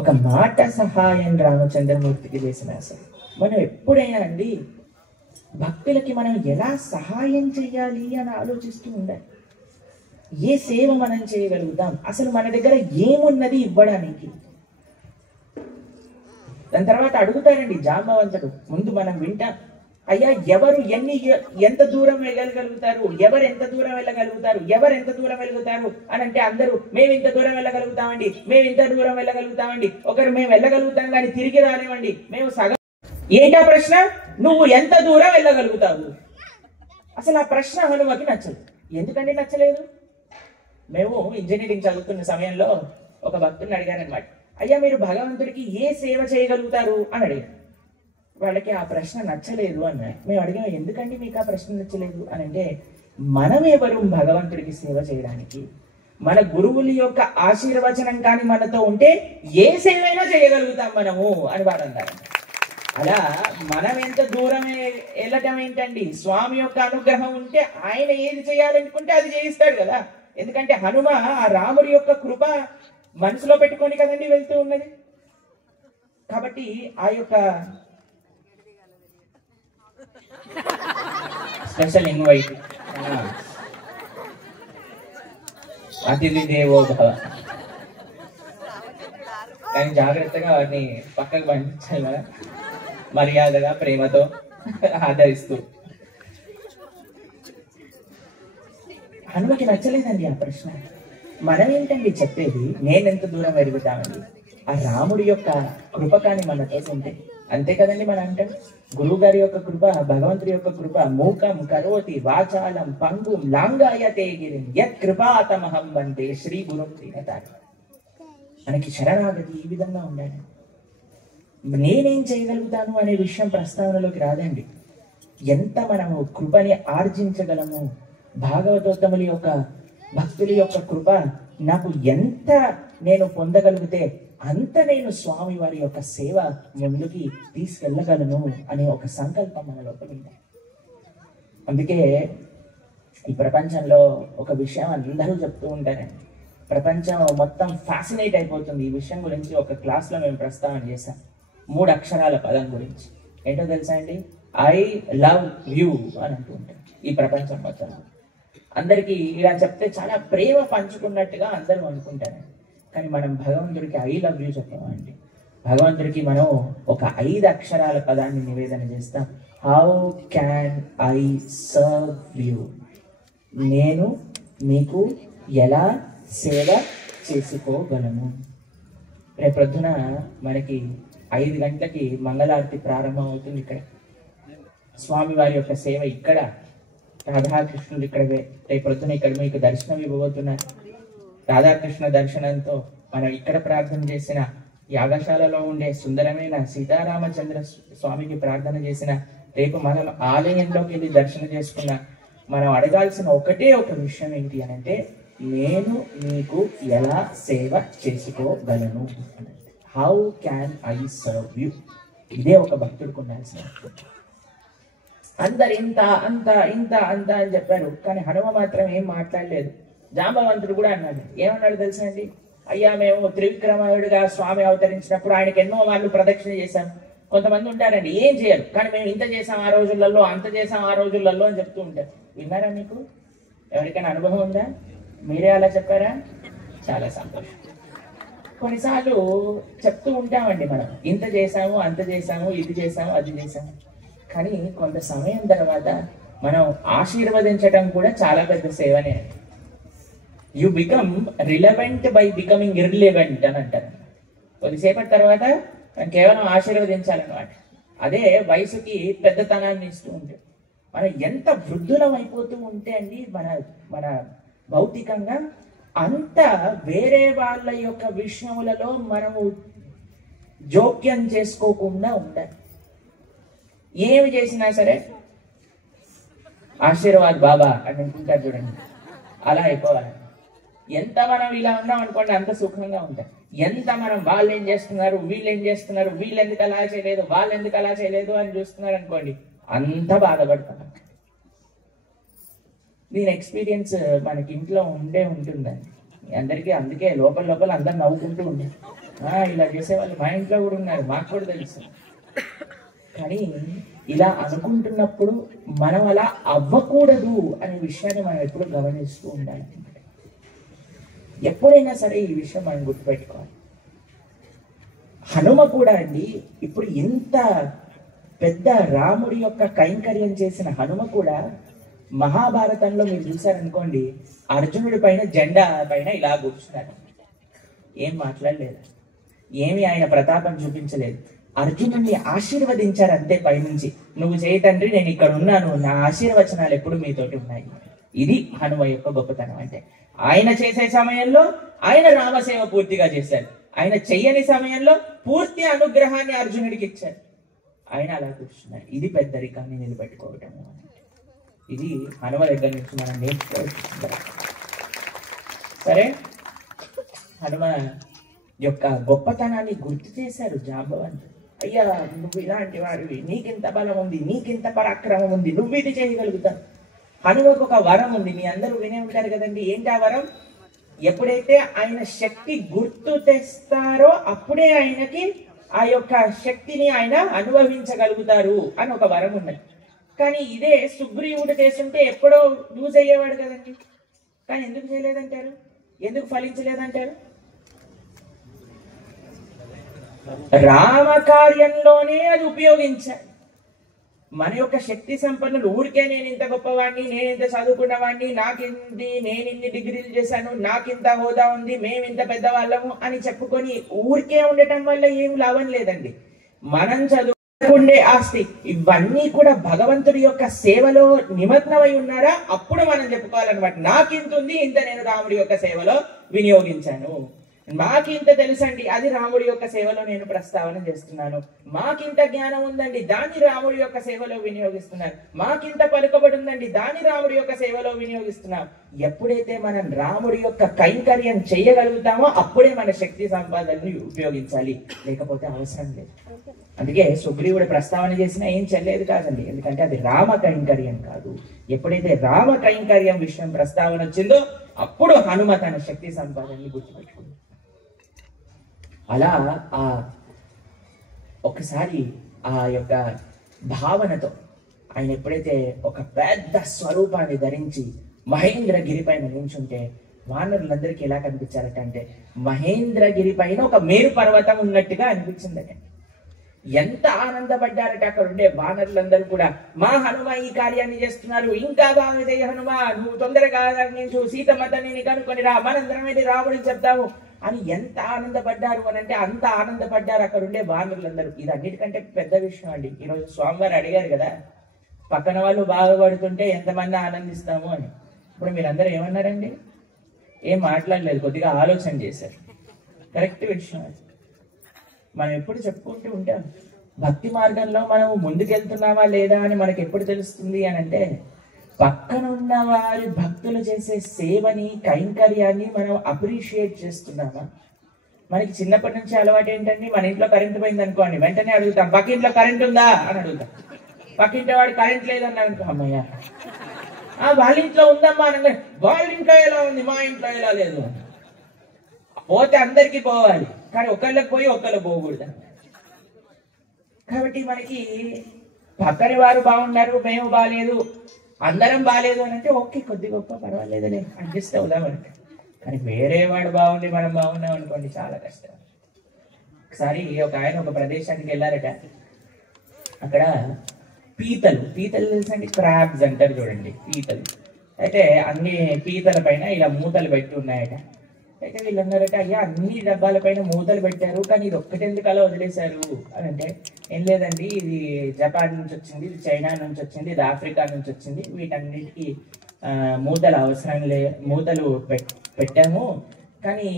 ఒక మాట సహాయం రామచంద్రమూర్తికి చేసిన అసలు మనం ఎప్పుడైనా అండి భక్తులకి మనం ఎలా సహాయం చేయాలి అని ఆలోచిస్తూ ఉండాలి. ఏ సేవ మనం చేయగలుగుతాం, అసలు మన దగ్గర ఏమున్నది ఇవ్వడానికి. దాని తర్వాత అడుగుతారండి జాంబవంతుడు. ముందు మనం వింటాం, అయ్యా ఎవరు ఎంత దూరం వెళ్ళగలుగుతారు, ఎవరు ఎంత దూరం వెళ్ళగలుగుతారు, ఎవరు ఎంత దూరం వెళ్ళగలుగుతారు అని అంటే అందరూ మేము ఇంత దూరం వెళ్ళగలుగుతామండి, మేము ఇంత దూరం వెళ్ళగలుగుతామండి. ఒకరు మేము వెళ్ళగలుగుతాం కానీ తిరిగి రాలేమండి, మేము సగం. ఏంటా ప్రశ్న? నువ్వు ఎంత దూరం వెళ్ళగలుగుతావు? అసలు ఆ ప్రశ్న హనుమకి నచ్చదు. ఎందుకంటే నచ్చలేదు? మేము ఇంజనీరింగ్ చదువుతున్న సమయంలో ఒక భక్తుని అడిగారనమాట, అయ్యా మీరు భగవంతుడికి ఏ సేవ చేయగలుగుతారు అని అడిగారు. వాళ్ళకి ఆ ప్రశ్న నచ్చలేదు అన్నారు. మేము అడిగాం, ఎందుకండి మీకు ఆ ప్రశ్న నచ్చలేదు అని అంటే, మనం ఎవరు భగవంతుడికి సేవ చేయడానికి? మన గురువుల యొక్క ఆశీర్వచనం కానీ మనతో ఉంటే ఏ సేవైనా చేయగలుగుతాం మనము అని వారు అన్నారు. అలా మనం ఎంత దూరమే వెళ్ళటం ఏంటండి? స్వామి యొక్క అనుగ్రహం ఉంటే ఆయన ఏది చేయాలనుకుంటే అది చేయిస్తాడు కదా. ఎందుకంటే హనుమ ఆ రాముడి యొక్క కృప మనసులో పెట్టుకొని కదండి వెళ్తూ ఉన్నది. కాబట్టి ఆ యొక్క స్పెషల్ ఇన్వైట్ అతిథి దేవో భవ, కానీ జాగ్రత్తగా వాటిని పక్కకు పంపించాలి కదా, మర్యాదగా ప్రేమతో ఆదరిస్తూ. హనుమకి నచ్చలేదండి ఆ ప్రశ్న. మనం ఏంటండి చెప్పేది? నేనెంత దూరం ఎరుగుతామండి? ఆ రాముడి యొక్క కృప కానీ మనతో ఉంటే, అంతే కదండి. మనం అంటాం గురువు గారి యొక్క కృప, భగవంతుడి యొక్క కృప, మూకం కరోతి వాచాలం పంగుం లాంగాయతే గిరిం యత్ కృపాతమహం వందే శ్రీ గురుం దీనతారి. మనకి శరణాగతి ఈ విధంగా ఉండాలి. నేనేం చేయగలుగుతాను అనే విషయం ప్రస్తావనలోకి రాదండి. ఎంత మనము కృపని ఆర్జించగలము, భాగవతోత్తముల యొక్క భక్తుల యొక్క కృప నాకు ఎంత నేను పొందగలిగితే అంత నేను స్వామి వారి యొక్క సేవ ముందుకి తీసుకెళ్ళగలను అనే ఒక సంకల్పం మన లోపల ఉంది. అందుకే ఈ ప్రపంచంలో ఒక విషయం అందరూ చెప్తూ ఉంటారండి, ప్రపంచం మొత్తం ఫ్యాసినేట్ అయిపోతుంది. ఈ విషయం గురించి ఒక క్లాస్లో మేము ప్రస్తావన చేశాం. 3 అక్షరాల పదం గురించి. ఏంటో తెలుసా అండి? ఐ లవ్ యూ అని అంటూ ఉంటాం. ఈ ప్రపంచం మొత్తం అందరికీ ఇలా చెప్తే చాలా ప్రేమ పంచుకున్నట్టుగా అందరూ అనుకుంటారు. కానీ మనం భగవంతుడికి ఐ లవ్ యూ చెప్పామండి. భగవంతుడికి మనం ఒక 5 అక్షరాల పదాన్ని నివేదన చేస్తాం. How can I serve you? నేను మీకు ఎలా సేవ చేసుకోగలను? రేపొద్దున మనకి 5 గంటలకి మంగళారతి ప్రారంభం అవుతుంది. ఇక్కడ స్వామివారి యొక్క సేవ ఇక్కడ, రాధాకృష్ణులు ఇక్కడ రేపొద్దున ఇక్కడ మీకు దర్శనం ఇవ్వబోతున్నారు. రాధాకృష్ణ దర్శనంతో మనం ఇక్కడ ప్రార్థన చేసిన, యాగశాలలో ఉండే సుందరమైన సీతారామచంద్ర స్వామికి ప్రార్థన చేసిన, రేపు మనం ఆలయంలోకి వెళ్ళి దర్శనం చేసుకున్న, మనం అడగాల్సిన ఒకటే ఒక విషయం ఏంటి అని అంటే, నేను మీకు ఎలా సేవ చేసుకోగలను? How can I serve you? ఇదే ఒక భక్తుడికి ఉండాల్సిన. అందరు ఇంత అంత ఇంత అంత అని చెప్పారు, కానీ హనుమ మాత్రం ఏం మాట్లాడలేదు. జాంబవంతుడు కూడా అన్నాడు. ఏమన్నాడు తెలుసా అండి? అయ్యా, మేము త్రివిక్రమాయుడిగా స్వామి అవతరించినప్పుడు ఆయనకి ఎన్నో వాళ్ళు ప్రదక్షిణ చేశాం. కొంతమంది ఉంటారండి ఏం చేయరు, కానీ మేము ఇంత చేసాం ఆ రోజులలో, అంత చేసాం ఆ రోజులలో అని చెప్తూ ఉంటారు. విన్నారా? మీకు ఎవరికైనా అనుభవం ఉందా? మీరే అలా చెప్పారా? చాలా సంతోషం. కొన్నిసార్లు చెప్తూ ఉంటామండి మనం, ఇంత చేసాము, అంత చేసాము, ఇది చేసాము, అది చేసాము. కానీ కొంత సమయం తర్వాత మనం ఆశీర్వదించడం కూడా చాలా పెద్ద సేవనే. You become relevant by becoming irrelevant అని అంటారు. కొద్దిసేపటి తర్వాత మనం కేవలం ఆశీర్వదించాలన్నమాట. అదే వయసుకి పెద్దతనాన్ని ఇస్తూ ఉంటే, మనం ఎంత వృద్ధులం అయిపోతూ ఉంటే అండి మన భౌతికంగా అంత వేరే వాళ్ళ యొక్క విషయములలో మనము జోక్యం చేసుకోకుండా ఉండాలి. ఏమి చేసినా సరే ఆశీర్వాద్ బాబా అని అనుకుంటారు చూడండి, అలా అయిపోవాలి. ఎంత మనం ఇలా ఉన్నాం అనుకోండి అంత సుఖంగా ఉంటాం. ఎంత మనం వాళ్ళు ఏం చేస్తున్నారు, వీళ్ళు ఏం చేస్తున్నారు, వీళ్ళు ఎందుకు అలా చేయలేదు, వాళ్ళు ఎందుకు అలా చేయలేదు అని చూస్తున్నారు అనుకోండి, అంత బాధపడతాం. దీని ఎక్స్పీరియన్స్ మనకి ఇంట్లో ఉంటుందండి అందరికీ. అందుకే లోపల అందరు నవ్వుకుంటూ ఉండే, ఇలా చేసేవాళ్ళు మా ఇంట్లో కూడా ఉన్నారు, మాకు కూడా తెలుసు. కానీ ఇలా అనుకుంటున్నప్పుడు మనం అలా అవ్వకూడదు అనే విషయాన్ని మనం ఎప్పుడు గమనిస్తూ ఉండాలి. ఎప్పుడైనా సరే ఈ విషయం మనం గుర్తుపెట్టుకోవాలి. హనుమ కూడా అండి, ఇప్పుడు ఇంత పెద్ద రాముడి యొక్క కైంకర్యం చేసిన హనుమ కూడా మహాభారతంలో మీరు చూసారనుకోండి, అర్జునుడి పైన జెండా పైన ఇలా కూర్చున్నారు. ఏం మాట్లాడలేదు, ఏమి ఆయన ప్రతాపం చూపించలేదు. అర్జునుడిని ఆశీర్వదించారు అంతే పైనుంచి, నువ్వు చేయి తండ్రి, నేను ఇక్కడ ఉన్నాను, నా ఆశీర్వచనాలు ఎప్పుడు మీతోటి ఉన్నాయి. ఇది హనుమ యొక్క గొప్పతనం. అంటే ఆయన చేసే సమయంలో ఆయన రామసేవ పూర్తిగా చేశారు, ఆయన చెయ్యని సమయంలో పూర్తి అనుగ్రహాన్ని అర్జునుడికి ఇచ్చారు. ఆయన అలా కూర్చున్నారు. ఇది పెద్దరికాన్ని నిలబెట్టుకోవటము. ఇది హనుమ దగ్గర నుంచి మనం నేర్చుకోవచ్చు. సరే, హనుమ యొక్క గొప్పతనాన్ని గుర్తు చేశారు జాంబవంతుడు. అయ్యా, నువ్వు ఇలాంటి వాడివి, నీకింత బలం ఉంది, నీకింత పరాక్రమం ఉంది, నువ్వు ఇది చేయగలుగుతావు. హనుమకు ఒక వరం ఉంది, మీ అందరూ వినే ఉంటారు కదండి. ఏంటి ఆ వరం? ఎప్పుడైతే ఆయన శక్తి గుర్తు తెస్తారో అప్పుడే ఆయనకి ఆ యొక్క శక్తిని ఆయన అనుభవించగలుగుతారు అని ఒక వరం ఉన్నది. కానీ ఇదే సుగ్రీవుడు చేస్తుంటే ఎప్పుడో యూజ్ అయ్యేవాడు కదండి. కానీ ఎందుకు చేయలేదంటారు? ఎందుకు ఫలించలేదంటారు? రామ కార్యంలోనే అది ఉపయోగించాలి. మన యొక్క శక్తి సంపన్నులు ఊరికే నేను ఇంత గొప్పవాడిని, నేను ఇంత చదువుకున్నవాడిని, నాకింది, నేను ఇన్ని డిగ్రీలు చేశాను, నాకింత హోదా ఉంది, మేము ఇంత పెద్దవాళ్ళము అని చెప్పుకొని ఊరికే ఉండటం వల్ల ఏం లాభం లేదండి. మనం చదువుకుండే ఆస్తి ఇవన్నీ కూడా భగవంతుడి యొక్క సేవలో నిమగ్నమై ఉన్నారా, అప్పుడు మనం చెప్పుకోవాలన్నమాట. నాకింత ఉంది, ఇంత నేను రాముడి యొక్క సేవలో వినియోగించాను. మాకింత తెలుసండి, అది రాముడి యొక్క సేవలో నేను ప్రస్తావన చేస్తున్నాను. మాకింత జ్ఞానం ఉందండి, దాన్ని రాముడి యొక్క సేవలో వినియోగిస్తున్నాను. మాకింత పలుకబడి ఉందండి, దాన్ని రాముడి యొక్క సేవలో వినియోగిస్తున్నాం. ఎప్పుడైతే మనం రాముడి యొక్క కైంకర్యం చేయగలుగుతామో అప్పుడే మన శక్తి సంపాదనని ఉపయోగించాలి, లేకపోతే అవసరం లేదు. అందుకే సుగ్రీవుడు ప్రస్తావన చేసినా ఏం చెల్లేదు కాదండి, ఎందుకంటే అది రామ కైంకర్యం కాదు. ఎప్పుడైతే రామ కైంకర్యం విషయం ప్రస్తావన వచ్చిందో అప్పుడు హనుమ తన శక్తి సంపాదనని గుర్తుపెట్టుకుంది. అలా ఒకసారి ఆ యొక్క భావనతో ఆయన ఎప్పుడైతే ఒక పెద్ద స్వరూపాన్ని ధరించి మహేంద్రగిరి పైన నించుంటే వానరులందరికీ ఎలా కనిపించారట అంటే మహేంద్రగిరి పైన ఒక మేరు పర్వతం ఉన్నట్టుగా అనిపించిందట. ఎంత ఆనందపడ్డారట అక్కడ ఉండే వానరులందరూ కూడా. మా హనుమ ఈ కార్యాన్ని చేస్తున్నారు, ఇంకా బాగా చేయ హనుమ, నువ్వు తొందరగా నేను సీతమ్మ తల్లిని కనుక్కొని రా, మనందరం అయితే రాముడికి చెప్తాము అని ఎంత ఆనందపడ్డారు అని అంటే అంత ఆనందపడ్డారు అక్కడ ఉండే వానరులందరూ. ఇది అన్నిటికంటే పెద్ద విషయం అండి. ఈరోజు స్వామివారు అడిగారు కదా, పక్కన వాళ్ళు బాగుపడుతుంటే ఎంతమంది ఆనందిస్తాము అని. ఇప్పుడు మీరందరూ ఏమన్నారండి? ఏం మాట్లాడలేదు, కొద్దిగా ఆలోచన చేశారు. కరెక్ట్ విషయం అది. మనం ఎప్పుడు చెప్పుకుంటూ ఉంటాం, భక్తి మార్గంలో మనం ముందుకెళ్తున్నామా లేదా అని మనకి ఎప్పుడు తెలుస్తుంది అని అంటే పక్కన ఉన్న వారి భక్తులు చేసే సేవని, కైంకర్యాన్ని మనం అప్రిషియేట్ చేస్తున్నామా. మనకి చిన్నప్పటి నుంచి అలవాటు ఏంటండి, మన ఇంట్లో కరెంట్ పోయింది అనుకోండి, వెంటనే అడుగుతాం పక్కింట్లో కరెంట్ ఉందా అని అడుగుతాం. పక్కింట్లో వాడు కరెంట్ లేదన్నా అనుకో, అమ్మయ్య వాళ్ళ ఇంట్లో ఉందమ్మా అని, వాళ్ళ ఇంట్లో ఎలా ఉంది, మా ఇంట్లో ఎలా లేదు. పోతే అందరికీ పోవాలి, కానీ ఒకళ్ళకి పోయి ఒకళ్ళకి పోకూడదు. కాబట్టి మనకి పక్కని వారు బాగున్నారు, మేము బాగాలేదు, అందరం బాగాలేదు అని అంటే ఓకే, కొద్ది గొప్ప పర్వాలేదులే అడ్జస్ట్ అవుదామంటే. కానీ వేరే వాడు బాగుండి మనం బాగున్నాం అనుకోండి, చాలా కష్టం. ఒకసారి ఒక ఆయన ఒక ప్రదేశానికి వెళ్ళారట. అక్కడ పీతలు తెలుసండి, క్రాబ్స్ అంటారు చూడండి, పీతలు. అయితే అన్ని పీతల పైన ఇలా మూతలు పెట్టి ఉన్నాయట. అయితే వీళ్ళు అన్నారట, అయ్యా అన్ని డబ్బాల పైన మూతలు పెట్టారు, కానీ ఇది ఒక్కటెందుకు అలా వదిలేశారు అని అంటే, ఏం లేదండి, ఇది జపాన్ నుంచి వచ్చింది, ఇది చైనా నుంచి వచ్చింది, ఇది ఆఫ్రికా నుంచి వచ్చింది, వీటన్నిటికీ మూతలు అవసరం మూతలు పెట్టాము, కానీ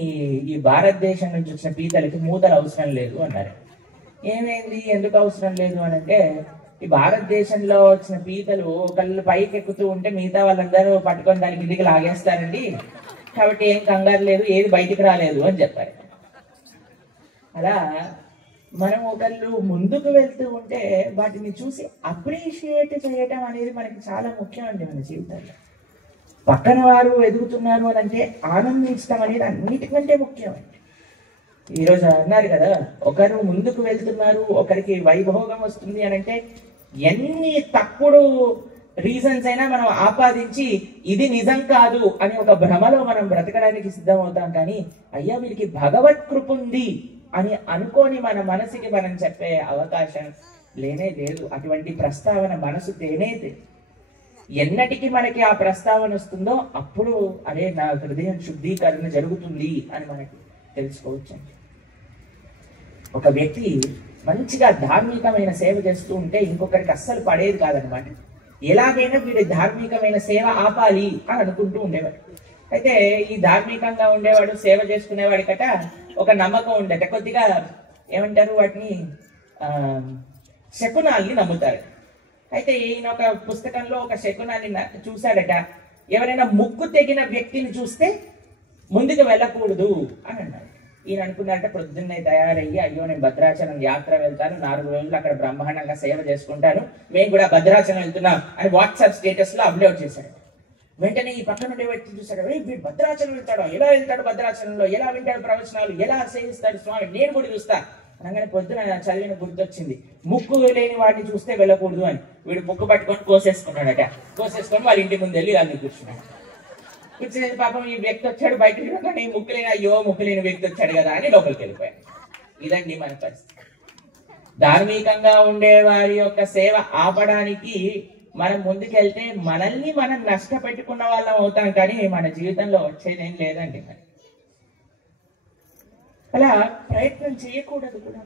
ఈ భారతదేశం నుంచి వచ్చిన పీతలకి మూతలు అవసరం లేదు అన్నారు. ఏమైంది, ఎందుకు అవసరం లేదు అని అంటే, ఈ భారతదేశంలో వచ్చిన పీతలు ఒకళ్ళు పైకి ఎక్కుతూ ఉంటే మిగతా వాళ్ళందరూ పట్టుకొని దానికి కిందికి లాగేస్తారండి, కాబట్టి ఏం కంగారు లేదు, ఏది బయటికి రాలేదు అని చెప్పారు. అలా మనం ఒకళ్ళు ముందుకు వెళ్తూ ఉంటే వాటిని చూసి అప్రిషియేట్ చేయటం అనేది మనకి చాలా ముఖ్యం అండి మన జీవితంలో. పక్కన వారు ఎదుగుతున్నారు అని అంటే ఆనందించడం అనేది అన్నిటికంటే ముఖ్యం అండి. ఈరోజు అన్నారు కదా, ఒకరు ముందుకు వెళ్తున్నారు, ఒకరికి వైభోగం వస్తుంది అని అంటే ఎన్ని తప్పుడు రీజన్స్ అయినా మనం ఆపాదించి ఇది నిజం కాదు అని ఒక భ్రమలో మనం బ్రతకడానికి సిద్ధమవుతాం. కానీ అయ్యా వీరికి భగవత్ కృప ఉంది అని అనుకోని మన మనసుకి మనం చెప్పే అవకాశం లేనే లేదు. అటువంటి ప్రస్తావన మనసు తేనేది. ఎన్నటికి మనకి ఆ ప్రస్తావన వస్తుందో అప్పుడు అదే నా హృదయం శుద్ధీకరణ జరుగుతుంది అని మనకి తెలుసుకోవచ్చు. ఒక వ్యక్తి మంచిగా ధార్మికమైన సేవ చేస్తూ ఉంటే ఇంకొకరికి అస్సలు పడేది కాదనమాట. ఎలాగైనా వీడి ధార్మికమైన సేవ ఆపాలి అని అనుకుంటూ ఉండేవాడు. అయితే ఈ ధార్మికంగా ఉండేవాడు, సేవ చేసుకునేవాడి కట ఒక నమ్మకం ఉండేట. కొద్దిగా ఏమంటారు వాటిని, శకునాల్ని నమ్ముతారు. అయితే ఈయన ఒక పుస్తకంలో ఒక శకునాన్ని చూశాడట. ఎవరైనా ముక్కు తెగిన వ్యక్తిని చూస్తే ముందుకు వెళ్ళకూడదు అని అన్నాడు. ఈయన అనుకున్నారట, పొద్దున్నే తయారయ్యి అయ్యో నేను భద్రాచలం యాత్ర వెళ్తాను, 4 రోజులు అక్కడ బ్రహ్మాండంగా సేవ చేసుకుంటాను, మేము కూడా భద్రాచలం వెళ్తున్నాం అని వాట్సాప్ స్టేటస్ లో అప్లోడ్ చేశాడు. వెంటనే ఈ పక్కన ఉండే వ్యక్తి చూశాడు, వీడు భద్రాచలం వెళ్తాడు, ఎలా వెళ్తాడు భద్రాచలంలో, ఎలా వింటాడు ప్రవచనాలు, ఎలా సేవిస్తాడు స్వామి, నేను కూడా చూస్తా అనగానే పొద్దున చదివిన గుర్తొచ్చింది, ముక్కు లేని వాడిని చూస్తే వెళ్ళకూడదు అని. వీడు ముక్కు పట్టుకొని కోసేసుకున్నాడట. కోసేసుకొని వాళ్ళ ఇంటి ముందు వెళ్ళి అన్ని కూర్చున్నాడు. కూర్చునేది పాపం ఈ వ్యక్తి వచ్చాడు, బయటకు కానీ ముక్కు లేని, అయ్యో ముక్కు లేని వ్యక్తి వచ్చాడు కదా అని లోపలికి వెళ్ళిపోయాడు. ఇదండి మన పరిస్థితి. ధార్మికంగా ఉండే వారి యొక్క సేవ ఆపడానికి మనం ముందుకెళ్తే మనల్ని మనం నష్టపెట్టుకున్న వాళ్ళం అవుతాం, కానీ మన జీవితంలో వచ్చేదేం లేదండి. మరి అలా ప్రయత్నం చేయకూడదు కూడా.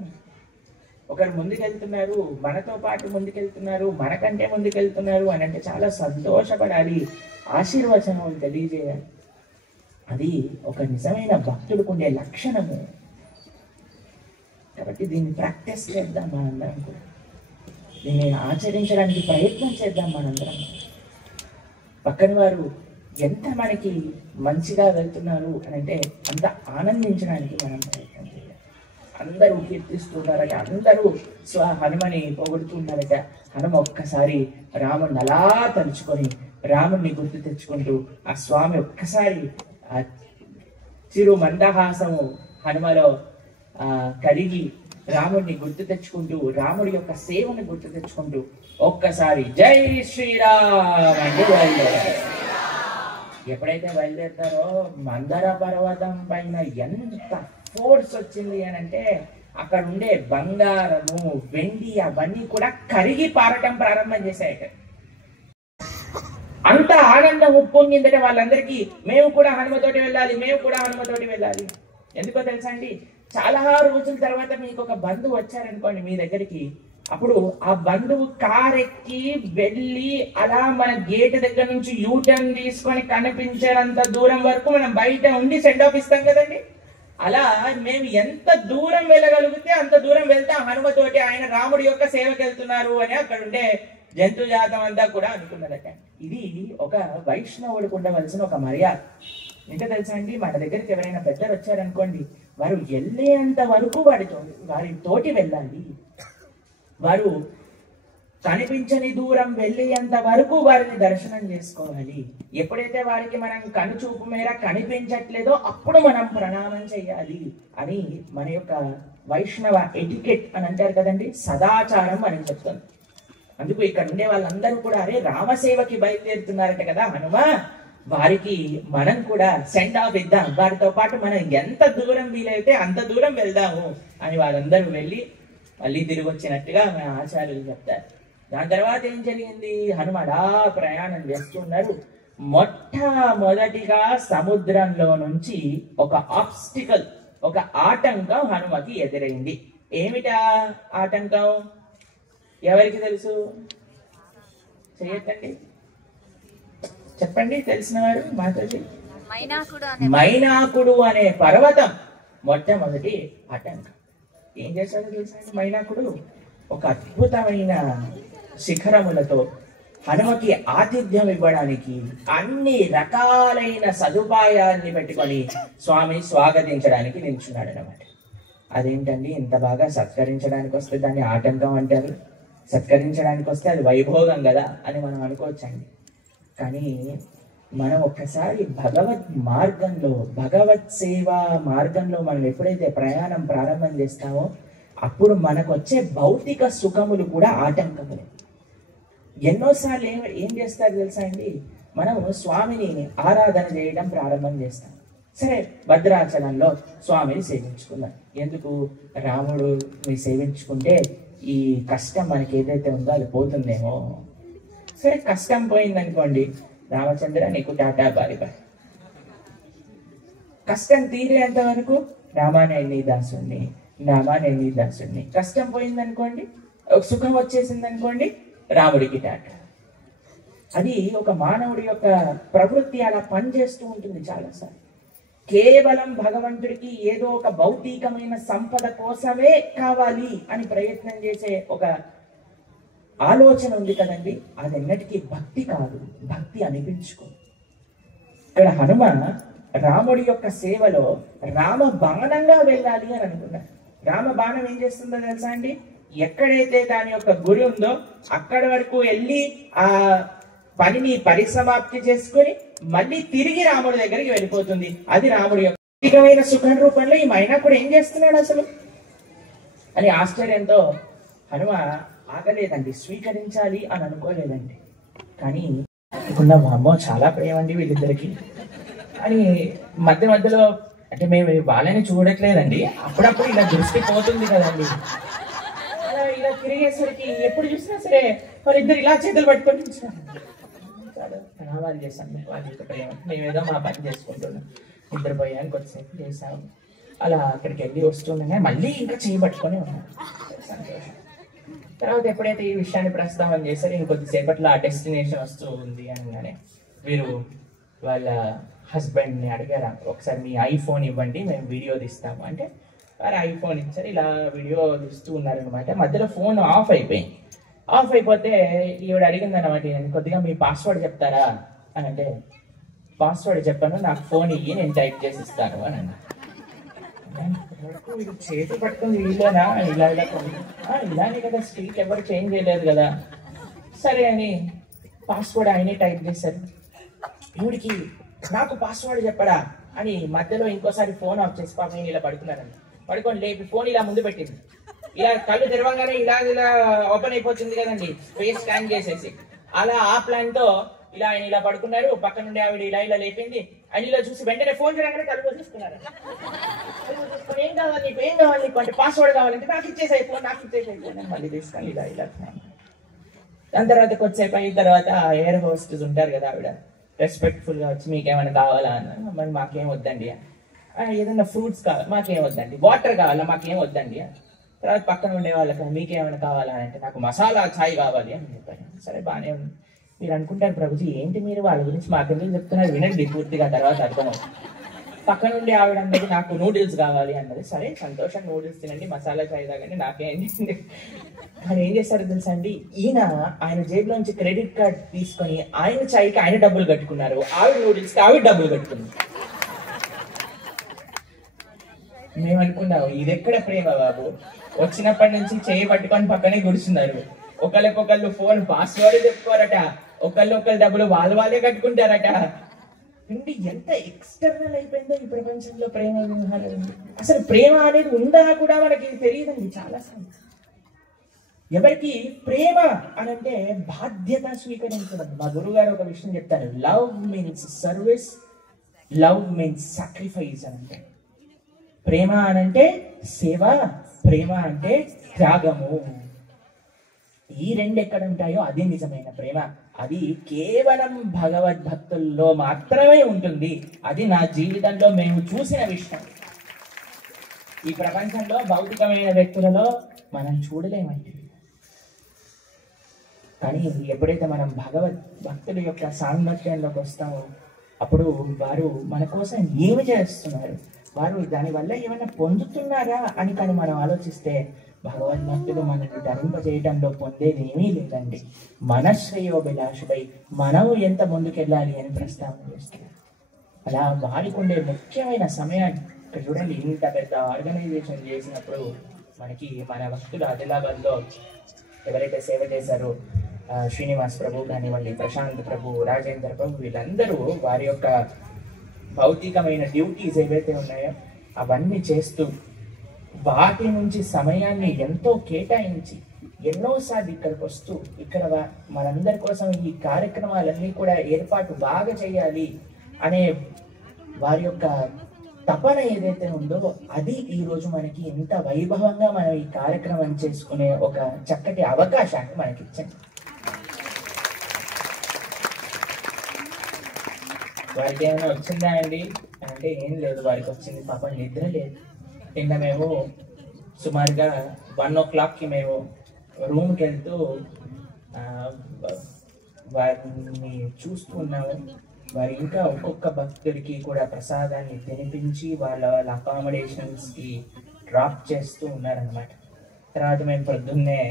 ఒకరు ముందుకెళ్తున్నారు, మనతో పాటు ముందుకెళ్తున్నారు, మనకంటే ముందుకెళ్తున్నారు అని అంటే చాలా సంతోషపడాలి, ఆశీర్వచనాలు తెలియజేయాలి. అది ఒక నిజమైన భక్తుడికి ఉండే లక్షణము. కాబట్టి దీన్ని ప్రాక్టీస్ చేద్దాం మనందరం కూడా, దీన్ని ఆచరించడానికి ప్రయత్నం చేద్దాం మనందరం. పక్కన వారు ఎంత మనకి మంచిగా వెళ్తున్నారు అని అంటే అంత ఆనందించడానికి మనం ప్రయత్నం చేయాలి. అందరూ కీర్తిస్తున్నారట, అందరూ హనుమని పొగుడుతున్నారట. హనుమ ఒక్కసారి రాముడిని అలా తలుచుకొని రాముడిని గుర్తు తెచ్చుకుంటూ ఆ స్వామి ఒక్కసారి ఆ చిరు మందహాసము హనుమలో కడిగి రాముడిని గుర్తు తెచ్చుకుంటూ, రాముడి యొక్క సేవను గుర్తు తెచ్చుకుంటూ ఒక్కసారి జై శ్రీరామ్ అంటే బయలుదేరారు. ఎప్పుడైతే బయలుదేరుతారో మందర పర్వతం పైన ఎంత ఫోర్స్ వచ్చింది అని అంటే అక్కడ ఉండే బంగారము, వెండి అవన్నీ కూడా కరిగి పారటం ప్రారంభం చేశాయట. అంత ఆనందం ఉప్పొంగిందట వాళ్ళందరికీ. మేము కూడా హనుమతోటి వెళ్ళాలి, మేము కూడా హనుమతోటి వెళ్ళాలి. ఎందుకో తెలుసా అండి, చాలా రోజుల తర్వాత మీకు ఒక బంధువు వచ్చారనుకోండి మీ దగ్గరికి, అప్పుడు ఆ బంధువు కారెక్కి వెళ్ళి అలా మన గేట్ దగ్గర నుంచి యూటర్న్ తీసుకొని కనిపించేంత దూరం వరకు మనం బయట ఉండి సెండ్ ఆఫ్ ఇస్తాం కదండి. అలా మేము ఎంత దూరం వెళ్ళగలిగితే అంత దూరం వెళ్తాం హనుమతోటి. ఆయన రాముడి యొక్క సేవకి వెళ్తున్నారు అని అక్కడ ఉండే జంతు జాతం అంతా కూడా అనుకున్నదట. ఇది ఒక వైష్ణవుడికి ఉండవలసిన ఒక మర్యాద. ఇంకా తెలుసా అండి, మన దగ్గరికి ఎవరైనా పెద్దలు వచ్చారనుకోండి, వారు వెళ్ళేంత వరకు వారితోటి వెళ్ళాలి. వారు కనిపించని దూరం వెళ్ళేంత వరకు వారిని దర్శనం చేసుకోవాలి. ఎప్పుడైతే వారికి మనం కనుచూపు మేర కనిపించట్లేదో అప్పుడు మనం ప్రణామం చేయాలి అని మన యొక్క వైష్ణవ ఎటికెట్ అని అంటారు కదండి, సదాచారం అని చెప్తుంది. అందుకు ఇక్కడ ఉండే వాళ్ళందరూ కూడా అరే రామసేవకి బయలుదేరుతున్నారట కదా హనుమ, వారికి మనం కూడా సెండ్ ఆఫ్ ఇద్దాం, వారితో పాటు మనం ఎంత దూరం వీలైతే అంత దూరం వెళ్దాము అని వాళ్ళందరూ వెళ్ళి మళ్ళీ తిరిగి వచ్చినట్టుగా మన ఆచార్యులు చెప్తారు. దాని తర్వాత ఏం జరిగింది, హనుమ అలా ప్రయాణం చేస్తున్నారు. మొట్టమొదటిగా సముద్రంలో నుంచి ఒక ఆబ్స్టికల్, ఒక ఆటంకం హనుమకి ఎదురైంది. ఏమిటా ఆటంకం? ఎవరికి తెలుసు? చేయొద్దండి, చెప్పండి తెలిసిన వారు. మాతాజీ, మైనాకుడు అనే పర్వతం మొట్టమొదటి ఆటంకం. ఏం చేశాడో తెలుసండి మైనాకుడు? ఒక అద్భుతమైన శిఖరములతో హనుమకి ఆతిథ్యం ఇవ్వడానికి అన్ని రకాలైన సదుపాయాన్ని పెట్టుకొని స్వామి స్వాగతించడానికి నిల్చున్నాడు అన్నమాట. అదేంటండి, ఇంత బాగా సత్కరించడానికి వస్తే దాన్ని ఆటంకం అంటారు, సత్కరించడానికి వస్తే అది వైభోగం కదా అని మనం అనుకోవచ్చండి. కానీ మనం ఒక్కసారి భగవత్ మార్గంలో, భగవత్ సేవా మార్గంలో మనం ఎప్పుడైతే ప్రయాణం ప్రారంభం చేస్తామో అప్పుడు మనకు వచ్చే భౌతిక సుఖములు కూడా ఆటంకములే. ఎన్నోసార్లు ఏం చేస్తారు తెలుసా అండి, మనం స్వామిని ఆరాధన చేయడం ప్రారంభం చేస్తాం. సరే, భద్రాచలంలో స్వామిని సేవించుకుందాం. ఎందుకు? రాముడిని సేవించుకుంటే ఈ కష్టం మనకి ఏదైతే ఉందో అది పోతుందేమో. సరే, కష్టం పోయిందనుకోండి, రామచంద్ర నీకు టాటా బాయ్ బాయ్. కష్టం తీరేంత వరకు రామానే నీ దాసుని, రామానే నీ దాసుని. కష్టం పోయిందనుకోండి, సుఖం వచ్చేసింది అనుకోండి, రాముడికి టాటా. అది ఒక మానవుడి యొక్క ప్రవృత్తి అలా పనిచేస్తూ ఉంటుంది చాలాసార్లు. కేవలం భగవంతుడికి ఏదో ఒక భౌతికమైన సంపద కోసమే కావాలి అని ప్రయత్నం చేసే ఒక ఆలోచన ఉంది కదండి, అది ఎన్నటికీ భక్తి కాదు, భక్తి అనిపించుకో. ఇక్కడ హనుమ రాముడి యొక్క సేవలో రామ బాణంగా వెళ్ళాలి అని అనుకున్నారు. రామ బాణం ఏం చేస్తుందో తెలుసా అండి, ఎక్కడైతే దాని యొక్క గురి ఉందో అక్కడి వరకు వెళ్ళి ఆ పనిని పరిసమాప్తి చేసుకుని మళ్ళీ తిరిగి రాముడి దగ్గరికి వెళ్ళిపోతుంది. అది రాముడి యొక్క భౌతికమైన సుఖం రూపంలో ఈ మైనాకుడు ఏం చేస్తున్నాడు అసలు అని ఆశ్చర్యంతో హనుమ ఆగలేదండి, స్వీకరించాలి అని అనుకోలేదండి. కానీ అనుకున్న అమ్మో చాలా ప్రేమ అండి వీళ్ళిద్దరికి అని మధ్య మధ్యలో, అంటే మేము వాళ్ళని చూడట్లేదండి, అప్పుడప్పుడు ఇలా దృష్టి పోతుంది కదండి, అలా ఇలా తిరిగేసరికి ఎప్పుడు చూసినా సరే వాళ్ళిద్దరు ఇలా చేతులు పట్టుకొని చాలా ప్రణామాలు చేశాను. వాళ్ళ ప్రేమ మేమేదో మా పని చేసుకుంటున్నాం. నిద్రపోయానికి కొద్దిసేపు చేసాము. అలా అక్కడికి వెళ్ళి వస్తుండగా మళ్ళీ ఇంకా చేయబట్టుకొని ఉన్నాను. సంతోషం. తర్వాత ఎప్పుడైతే ఈ విషయాన్ని ప్రస్తావన చేశారో ఇంకొద్దిసేపట్లో ఆ డెస్టినేషన్ వస్తూ ఉంది అనగానే వీరు వాళ్ళ హస్బెండ్ని అడిగారు, ఒకసారి మీ ఐఫోన్ ఇవ్వండి, మేము వీడియో తీస్తాము అంటే వారు ఐఫోన్ ఇచ్చారు. ఇలా వీడియో తీస్తూ ఉన్నారనమాట. మధ్యలో ఫోన్ ఆఫ్ అయిపోయింది. ఆఫ్ అయిపోతే ఈవిడ అడిగింది అనమాట, కొద్దిగా మీ పాస్వర్డ్ చెప్తారా అని అంటే, పాస్వర్డ్ చెప్పాను, నాకు ఫోన్ ఇయ్యి, నేను టైప్ చేసి ఇస్తాను అని అన్నా. చేతి పట్టుకుని వీళ్ళనా ఇలా ఇలానే కదా, స్ట్రీట్ ఎవరు చేంజ్ చేయలేదు కదా. సరే అని పాస్వర్డ్ ఆయనే టైప్ చేశారు. ఈవిడికి నాకు పాస్వర్డ్ చెప్పడా అని మధ్యలో ఇంకోసారి ఫోన్ ఆఫ్ చేసి పాపం ఇలా పడుకున్నారండి. పడుకొని లేపి ఫోన్ ఇలా ముందు పెట్టింది. ఇలా కళ్ళు తెరవగానే ఇలా ఓపెన్ అయిపోతుంది కదండి, ఫేస్ స్కాన్ చేసేసి. అలా ఆ ప్లాన్ తో ఇలా ఆయన ఇలా పడుకున్నారు. పక్క నుండి ఆవిడ ఇలా లేపింది. ఆయన ఇలా చూసి వెంటనే ఫోన్ చేయగానే కళ్ళు చూసుకున్నారు. ఏం కావాలి నీకు, ఏం కావాలి నీకు అంటే పాస్వర్డ్ కావాలంటే నాకు ఇచ్చేసాయి ఫోన్, నాకు ఇచ్చేసాయి ఫోన్ మళ్ళీ తీసుకొని ఇలా. దాని తర్వాత కొద్దిసేపు అయిన తర్వాత ఎయిర్ హోస్టెస్ ఉంటారు కదా, ఆవిడ రెస్పెక్ట్ఫుల్ గా వచ్చి మీకేమైనా కావాలా అన్న. మరి మాకేం వద్దండి. ఏదన్నా ఫ్రూట్స్ కావాలి, మాకేం వద్దండి. వాటర్ కావాలా, మాకేం వద్దండి. తర్వాత పక్కన ఉండే వాళ్ళకి మీకేమైనా కావాలా అంటే నాకు మసాలా ఛాయ్ కావాలి అని చెప్పాను. సరే బాగానే ఉంది. మీరు అనుకుంటారు ప్రభుజీ ఏంటి మీరు వాళ్ళ గురించి మాకెందుకు చెప్తున్నారు, వినండి పూర్తిగా, తర్వాత అర్థమవుతుంది. పక్కన ఉండే ఆవిడ అన్నది నాకు నూడిల్స్ కావాలి అన్నది. సరే సంతోషం, నూడిల్స్ తినండి, మసాలా ఛాయ్ తాగండి, నాకేం. ఆయన ఏం చేశారు తెలుసా అండి, ఆయన జేబులోంచి క్రెడిట్ కార్డ్ తీసుకొని ఆయన ఛాయ్కి ఆయన డబ్బులు కట్టుకున్నారు, ఆవిడ నూడిల్స్ కి ఆవిడ డబ్బులు కట్టుకున్నారు. మేము అనుకున్నాము ఇది ఎక్కడ ప్రేమ బాబు, వచ్చినప్పటి నుంచి చేయి పట్టుకొని పక్కనే కూర్చున్నారు. ఒకళ్ళకొకళ్ళు ఫోన్ పాస్వర్డ్ చెప్పుకోరట, ఒకళ్ళు డబ్బులు వాళ్ళే కట్టుకుంటారట. అంటే ఎంత ఎక్స్టర్నల్ అయిపోయిందో ఈ ప్రపంచంలో ప్రేమ వ్యవహారం. అసలు ప్రేమ అనేది ఉందా కూడా మనకి తెలియదండి చాలా సార్లు. ఎవరికి ప్రేమ అని అంటే బాధ్యత స్వీకరించడం. మా గురువు గారు ఒక విషయం చెప్తారు, love means service, love means sacrifice అని అంటే. ప్రేమ అనంటే సేవ, ప్రేమ అంటే త్యాగము. ఈ రెండు ఎక్కడ ఉంటాయో అది నిజమైన ప్రేమ. అది కేవలం భగవద్భక్తుల్లో మాత్రమే ఉంటుంది. అది నా జీవితంలో మేము చూసిన విషయం. ఈ ప్రపంచంలో భౌతికమైన వ్యక్తులలో మనం చూడలేమండి. కానీ ఎప్పుడైతే మనం భగవద్భక్తుల యొక్క సాంగత్యంలోకి వస్తామో అప్పుడు వారు మన కోసం ఏమి చేస్తున్నారు, వారు దానివల్ల ఏమైనా పొందుతున్నారా అని కానీ మనం ఆలోచిస్తే భగవద్భక్తులు మనల్ని ధరింపజేయడంలో పొందేది ఏమీ లేదండి. మన శ్రేయోభిలాషపై మనము ఎంత ముందుకెళ్ళాలి అని ప్రస్తావన చేస్తున్నారు. అలా వారికి ఉండే ముఖ్యమైన సమయాన్ని ఇక్కడ చూడండి. ఇంత పెద్ద ఆర్గనైజేషన్ చేసినప్పుడు మనకి మన భక్తులు ఆదిలాబాద్లో ఎవరైతే సేవ చేశారో శ్రీనివాస్ ప్రభు కానివ్వండి, ప్రశాంత్ ప్రభు, రాజేందర్ ప్రభు, వీళ్ళందరూ వారి యొక్క భౌతికమైన డ్యూటీస్ ఏవైతే ఉన్నాయో అవన్నీ చేస్తూ వాటి నుంచి సమయాన్ని ఎంతో కేటాయించి ఎన్నోసార్లు ఇక్కడికి వస్తూ ఇక్కడ మనందరి కోసం ఈ కార్యక్రమాలన్నీ కూడా ఏర్పాటు బాగా చేయాలి అనే వారి యొక్క తపన ఏదైతే ఉందో అది ఈరోజు మనకి ఇంత వైభవంగా మనం ఈ కార్యక్రమం చేసుకునే ఒక చక్కటి అవకాశాన్ని మనకి ఇచ్చింది. వారికి ఏమైనా వచ్చిందా అండి అంటే ఏం లేదు, వారికి వచ్చింది పాపం నిద్ర లేదు. నిన్న మేము సుమారుగా 1 o'clock మేము రూమ్కి వెళ్తూ వారిని చూస్తూ ఉన్నాము. వారు ఇంకా ఒక్కొక్క భక్తుడికి కూడా ప్రసాదాన్ని తినిపించి వాళ్ళ అకామిడేషన్స్కి డ్రాప్ చేస్తూ ఉన్నారనమాట. తర్వాత మేము పొద్దున్నే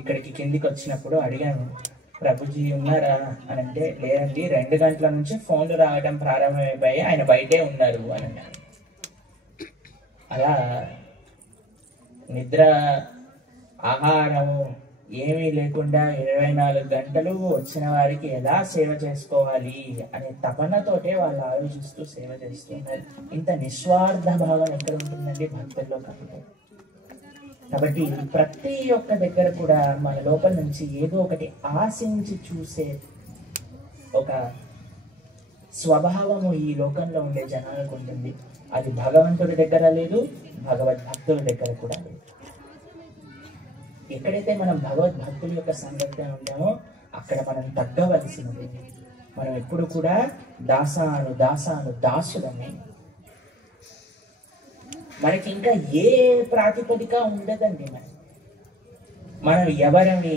ఇక్కడికి కిందికి వచ్చినప్పుడు అడిగాను, ప్రభుజీ ఉన్నారా అని అంటే లేదండి, 2 గంటల నుంచి ఫోన్లు రావడం ప్రారంభమైపోయి, ఆయన బయటే ఉన్నారు అని అన్నారు. అలా నిద్ర, ఆహారము ఏమీ లేకుండా 24 గంటలు వచ్చిన వారికి ఎలా సేవ చేసుకోవాలి అనే తపనతోటే వాళ్ళు ఆలోచిస్తూ సేవ చేస్తున్నారు. ఇంత నిస్వార్థ భావం ఎక్కడ ఉంటుందండి భక్తుల్లో కాబట్టి ప్రతి ఒక్క దగ్గర కూడా మన లోపల నుంచి ఏదో ఒకటి ఆశించి చూసే ఒక స్వభావము ఈ లోకంలో ఉండే జనాలకు ఉంటుంది. అది భగవంతుడి దగ్గర లేదు, భగవద్భక్తుల దగ్గర కూడా లేదు. ఎక్కడైతే మనం భగవద్భక్తుల యొక్క సంగతిగా ఉంటామో అక్కడ మనం తగ్గవలసినది. మనం ఎప్పుడు కూడా దాసులమే. మనకి ఇంకా ఏ ప్రాతిపదిక ఉండదండి. మనం ఎవరిని,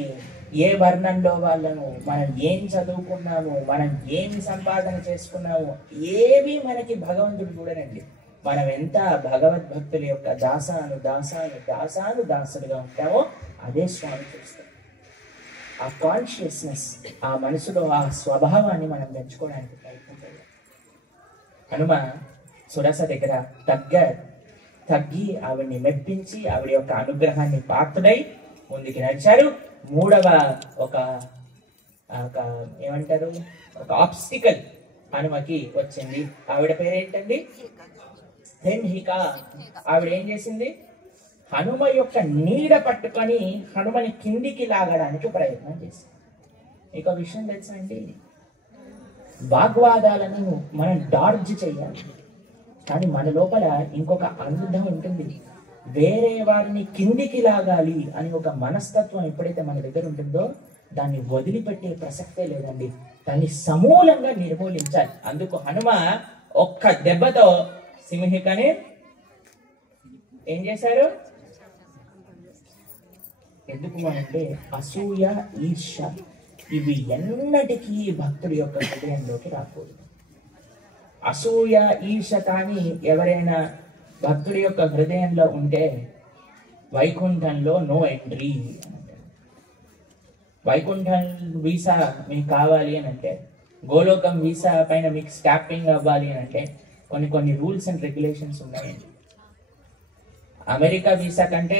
ఏ వర్ణంలో వాళ్ళను, మనం ఏం చదువుకున్నాము, మనం ఏమి సంపాదన చేసుకున్నాము, ఏవి మనకి భగవంతుడు చూడనండి. మనం ఎంత భగవద్భక్తుల యొక్క దాసులుగా ఉంటామో అదే స్వామి చూస్తాం. ఆ కాన్షియస్నెస్, ఆ మనసులో ఆ స్వభావాన్ని మనం పెంచుకోవడానికి ప్రయత్నించాలి. హనుమ సురస దగ్గర తగ్గి ఆవిడ్ని మెప్పించి ఆవిడ యొక్క అనుగ్రహాన్ని పాత్రుడై ముందుకి నడిచారు. మూడవ ఒక ఏమంటారు, ఒక ఆబ్స్టికల్ హనుమకి వచ్చింది. ఆవిడ పేరేంటండి? హిక. ఆవిడ ఏం చేసింది? హనుమ యొక్క నీడ పట్టుకొని హనుమని కిందికి లాగడానికి ప్రయత్నం చేసింది. మీకు విషయం తెలుసా అండి, వాగ్వాదాలను మనం డార్జ్ చేయాలి, కానీ మన లోపల ఇంకొక అనుబంధం ఉంటుంది. వేరే వారిని కిందికి లాగాలి అని ఒక మనస్తత్వం ఎప్పుడైతే మన దగ్గర ఉంటుందో దాన్ని వదిలిపెట్టే ప్రసక్తే లేదండి. దాన్ని సమూలంగా నిర్మూలించాలి. అందుకు హనుమ ఒక్క దెబ్బతో సింహికని ఏం చేశారు? ఎందుకు అంటే అసూయ, ఈర్ష ఇవి ఎన్నటికీ భక్తుడి యొక్క హృదయంలోకి రాకూడదు. అసూయ, ఈర్ష కానీ ఎవరైనా భక్తుడి యొక్క హృదయంలో ఉంటే వైకుంఠంలో నో ఎంట్రీ అని అంటారు. వైకుంఠం వీసా మీకు కావాలి అని అంటే, గోలోకం వీసా పైన మీకు స్టాంపింగ్ అవ్వాలి అని అంటే కొన్ని రూల్స్ అండ్ రెగ్యులేషన్స్ ఉన్నాయండి. అమెరికా వీసా కంటే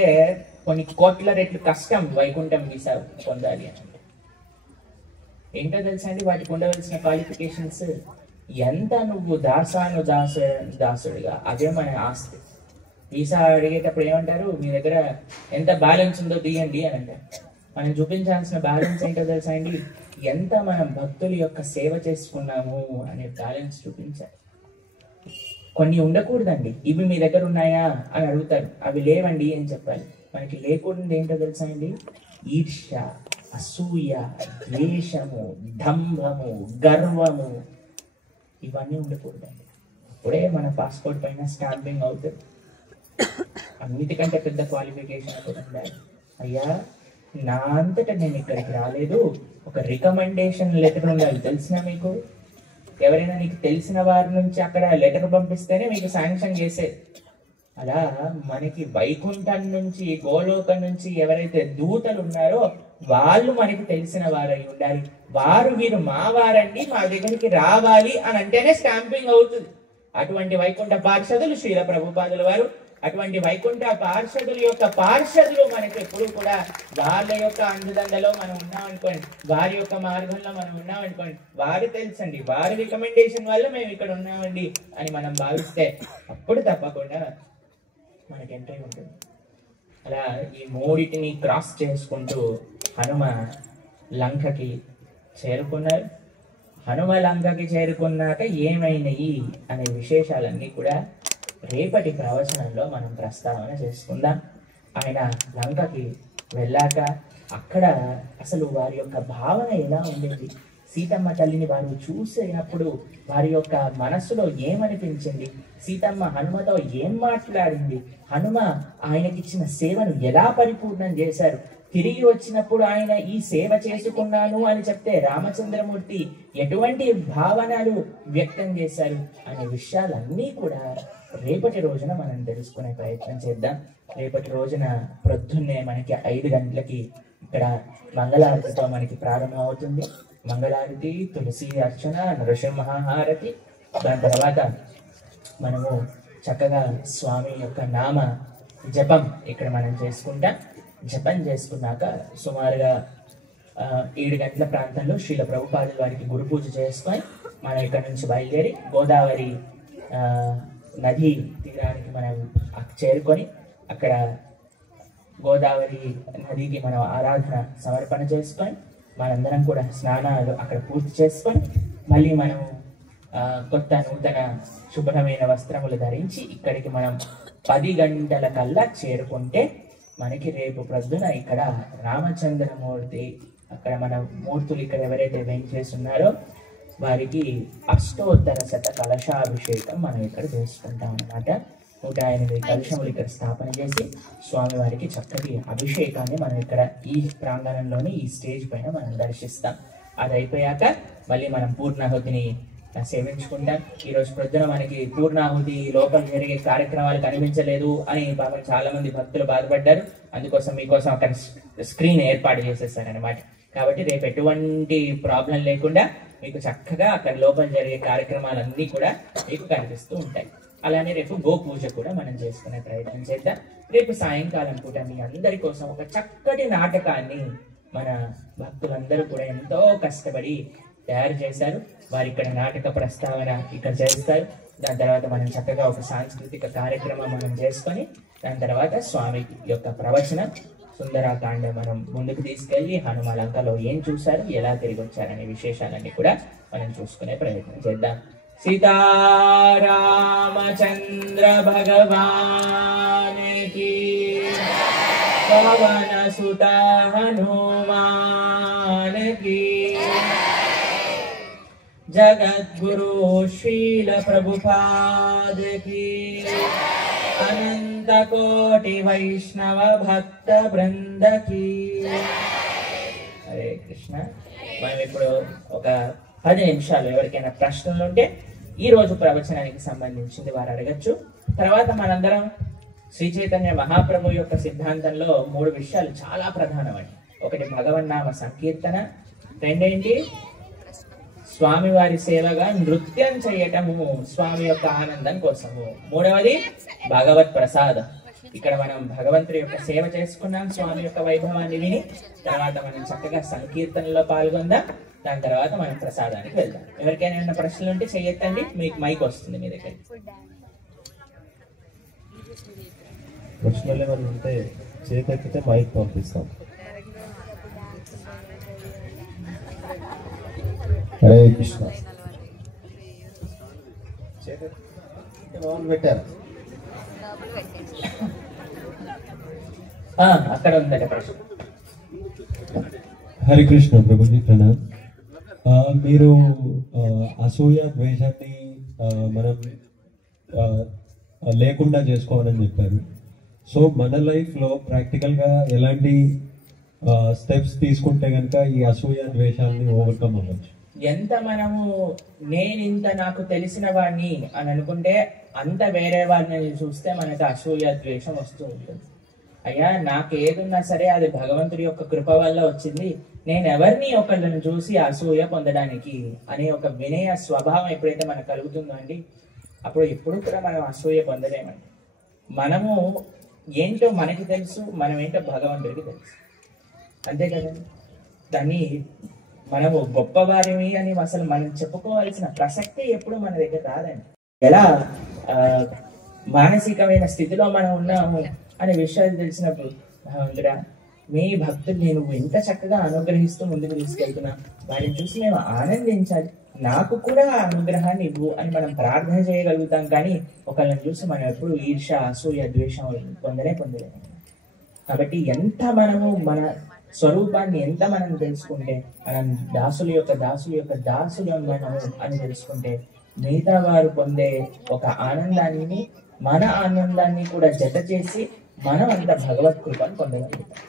కొన్ని కోట్ల రెట్లు కష్టం వైకుంఠం వీసా పొందాలి అని అంటే. ఏంటో తెలుసా అండి వాటికి ఉండవలసిన క్వాలిఫికేషన్స్? ఎంత నువ్వు దాసుడిగా, అదే మన ఆస్తి. వీసా అడిగేటప్పుడు ఏమంటారు? మీ దగ్గర ఎంత బ్యాలెన్స్ ఉందో తీయండి అని అంటారు. మనం చూపించాల్సిన బ్యాలెన్స్ ఏంటో తెలుసా అండి? ఎంత మనం భక్తుల యొక్క సేవ చేసుకున్నాము అనే బ్యాలెన్స్ చూపించాలి. కొన్ని ఉండకూడదండి. ఇవి మీ దగ్గర ఉన్నాయా అని అడుగుతారు, అవి లేవండి అని చెప్పాలి. మనకి లేకూడదు ఏంటో తెలుసా అండి? ఈర్ష్య, అసూయ, ద్వేషము, దంభము, గర్వము, ఇవన్నీ ఉండకూడదండి. అప్పుడే మన పాస్పోర్ట్ పైన స్టాంపింగ్ అవుతుంది. అన్నిటికంటే పెద్ద క్వాలిఫికేషన్ ఒకటి ఉండాలి. అయ్యా, నా అంతటా నేను ఇక్కడికి రాలేదు, ఒక రికమెండేషన్ లెటర్ ఉండాలి. తెలిసినా మీకు ఎవరైనా నీకు తెలిసిన వారి నుంచి అక్కడ లెటర్ పంపిస్తేనే మీకు శాంక్షన్ చేసేది. అలా మనకి వైకుంఠం నుంచి, గోలోకం నుంచి ఎవరైతే దూతలు ఉన్నారో వాళ్ళు మనకి తెలిసిన వారై ఉండాలి. వీరు మా వారండి, మా దగ్గరికి రావాలి అని అంటేనే స్టాంపింగ్ అవుతుంది. అటువంటి వైకుంఠ పార్షదులు శ్రీల ప్రభుపాదుల వారు. అటువంటి వైకుంఠ పార్షదుల యొక్క పార్షదులు మనకి ఎప్పుడు కూడా వాళ్ళ యొక్క అండుదండలో మనం ఉన్నామనుకోండి, వారి యొక్క మార్గంలో మనం ఉన్నామనుకోండి, వారు తెలుసండి, వారి రికమెండేషన్ వల్ల మేము ఇక్కడ ఉన్నామండి అని మనం భావిస్తే అప్పుడు తప్పకుండా మనకి ఎంట్రీ ఉంటుంది. అలా ఈ మూడిటిని క్రాస్ చేసుకుంటూ హనుమ లంకకి చేరుకున్నారు. హనుమ లంకకి చేరుకున్నాక ఏమైనాయి అనే విశేషాలన్నీ కూడా రేపటి ప్రవచనంలో మనం ప్రస్తావన చేసుకుందాం. ఆయన లంకకి వెళ్ళాక అక్కడ అసలు వారి యొక్క భావన ఎలా ఉండేది, సీతమ్మ తల్లిని వారు చూసినప్పుడు వారి యొక్క మనస్సులో ఏమనిపించింది, సీతమ్మ హనుమతో ఏం మాట్లాడింది, హనుమ ఆయనకిచ్చిన సేవను ఎలా పరిపూర్ణం చేశారు, తిరిగి వచ్చినప్పుడు ఆయన ఈ సేవ చేసుకున్నాను అని చెప్తే రామచంద్రమూర్తి ఎటువంటి భావనలు వ్యక్తం చేశారు అనే విషయాలన్నీ కూడా రేపటి రోజున మనం తెలుసుకునే ప్రయత్నం చేద్దాం. రేపటి రోజున ప్రొద్దున్నే మనకి 5 గంటలకి ఇక్కడ మంగళారతితో మనకి ప్రారంభం అవుతుంది. మంగళారతి, తులసి అర్చన, నరసింహాహారతి. దాని తర్వాత మనము చక్కగా స్వామి యొక్క నామ జపం ఇక్కడ మనం చేసుకుంటాం. జపం చేసుకున్నాక సుమారుగా 7 గంటల ప్రాంతంలో శ్రీల ప్రభుపాదుల వారికి గురు పూజ చేసుకొని మనం ఇక్కడ నుంచి బయలుదేరి గోదావరి నది తీరానికి మనం చేరుకొని అక్కడ గోదావరి నదికి మనం ఆరాధన సమర్పణ చేసుకొని మనందరం కూడా స్నానాలు అక్కడ పూర్తి చేసుకొని మళ్ళీ మనం కొత్త నూతన శుభ్రమైన వస్త్రములు ధరించి ఇక్కడికి మనం 10 గంటల కల్లా చేరుకుంటే మనకి రేపు ప్రొద్దున ఇక్కడ రామచంద్రమూర్తి, అక్కడ మన మూర్తులు ఇక్కడ ఎవరైతే వేయించేసి ఉన్నారో వారికి అష్టోత్తర శత కలశాభిషేకం మనం ఇక్కడ చేసుకుంటాం అన్నమాట. 108 కలశములు ఇక్కడ స్థాపన చేసి స్వామివారికి చక్కటి అభిషేకాన్ని మనం ఇక్కడ ఈ ప్రాంగణంలోని ఈ స్టేజ్ పైన మనం దర్శిస్తాం. అది అయిపోయాక మళ్ళీ మనం పూర్ణాహుతిని సేవించుకుంటాం. ఈరోజు ప్రొద్దున మనకి పూర్ణాహుతి లోపల జరిగే కార్యక్రమాలు కనిపించలేదు అని పాపం చాలా మంది భక్తులు బాధపడ్డారు. అందుకోసం మీకోసం అక్కడ స్క్రీన్ ఏర్పాటు చేసేసారనమాట. కాబట్టి రేపు ఎటువంటి ప్రాబ్లం లేకుండా మీకు చక్కగా అక్కడ లోపల జరిగే కార్యక్రమాలన్నీ కూడా మీకు కనిపిస్తూ ఉంటాయి. అలానే రేపు గో పూజ కూడా మనం చేసుకునే ప్రయత్నం చేద్దాం. రేపు సాయంకాలం పూట మీ అందరి కోసం ఒక చక్కటి నాటకాన్ని మన భక్తులందరూ కూడా ఎంతో కష్టపడి తయారు చేశారు. వారు ఇక్కడ నాటక ప్రస్తావన ఇక్కడ చేస్తారు. దాని తర్వాత మనం చక్కగా ఒక సాంస్కృతిక కార్యక్రమం మనం చేసుకొని దాని తర్వాత స్వామి యొక్క ప్రవచనం సుందరాకాండ మనం ముందుకు తీసుకెళ్లి హనుమలంకలో ఏం చూశారు, ఎలా తిరిగి వచ్చారనే విశేషాలన్నీ కూడా మనం చూసుకునే ప్రయత్నం చేద్దాం. సీతారామచంద్ర భగవానికి పవన సుత హనుమానికి జగద్గురు శ్రీల ప్రభుపాదకి అనంత కోటి వైష్ణవ భక్త బృందకి. హరే కృష్ణ. మనం ఇప్పుడు ఒక 10 నిమిషాలు ఎవరికైనా ప్రశ్నలు ఉంటే ఈ రోజు ప్రవచనానికి సంబంధించింది వారు అడగచ్చు. తర్వాత మనందరం శ్రీ చైతన్య మహాప్రభు యొక్క సిద్ధాంతంలో 3 విషయాలు చాలా ప్రధానమండి. ఒకటి భగవన్నామ సంకీర్తన, రెండేంటి స్వామివారి సేవగా నృత్యం చేయటము స్వామి యొక్క ఆనందం కోసము, మూడవది భగవత్ ప్రసాదం. ఇక్కడ మనం భగవంతుడి యొక్క సేవ చేసుకున్నాం, స్వామి యొక్క వైభవాన్ని విని తర్వాత మనం చక్కగా సంకీర్తనలో పాల్గొందాం. దాని తర్వాత మనం ప్రసాదానికి వెళ్దాం. ఎవరికైనా ఏమైనా ప్రశ్నలు ఉంటే చెయ్యొద్దండి, మీకు మైక్ వస్తుంది మీ దగ్గర. ప్రశ్నలు ఏమైనా ఉంటే చేతెక్కితే మైక్ పంపిస్తాం. హరే కృష్ణ. పెట్టారు అక్కడ ఉందట ప్రశ్న. హరే కృష్ణ ప్రభుజీ ప్రణామ్. మీరు అసూయ ద్వేషాన్ని మనం లేకుండా చేసుకోవాలని చెప్పారు. సో మన లైఫ్లో ప్రాక్టికల్గా ఎలాంటి స్టెప్స్ తీసుకుంటే కనుక ఈ అసూయ ద్వేషాన్ని ఓవర్కమ్ అవ్వచ్చు? ఎంత మనము నేనింత నాకు తెలిసిన వాడిని అని అనుకుంటే అంత వేరే వాడిని చూస్తే మనకు అసూయ ద్వేషం వస్తూ ఉంటుంది. అయ్యా నాకు ఏదున్నా సరే అది భగవంతుడి యొక్క కృప వల్ల వచ్చింది, నేను ఎవరిని ఒకళ్ళని చూసి అసూయ పొందడానికి అనే ఒక వినయ స్వభావం ఎప్పుడైతే మనకు కలుగుతుందో అండి, అప్పుడు ఎప్పుడు కూడా మనం అసూయ పొందలేమండి. మనము ఏంటో మనకి తెలుసు, మనం ఏంటో భగవంతుడికి తెలుసు, అంతే కదండి. దాన్ని మనము గొప్పవారిని అని అసలు మనం చెప్పుకోవాల్సిన ప్రసక్తి ఎప్పుడు మన దగ్గర రాదండి. ఎలా మానసికమైన స్థితిలో మనం ఉన్నాము అనే విషయాలు తెలిసినప్పుడు భగవంతుడా మీ భక్తులు నేను ఎంత చక్కగా అనుగ్రహిస్తూ ముందుకు తీసుకెళ్తున్నా, వారిని చూసి మేము ఆనందించాలి, నాకు కూడా ఆ అనుగ్రహాన్ని ఇవ్వు అని మనం ప్రార్థన చేయగలుగుతాం. కానీ ఒకళ్ళని చూసి మనం ఎప్పుడు ఈర్ష అసూయ ద్వేషం పొందలేము. కాబట్టి ఎంత మనము మన స్వరూపాన్ని ఎంత మనం తెలుసుకుంటే, మనం దాసుల యొక్క దాసులు మనము అని తెలుసుకుంటే మిగతా వారు పొందే ఒక ఆనందాన్ని మన ఆనందాన్ని కూడా జత చేసి మనం అంత భగవత్ కృపను పొందగలుగుతాం.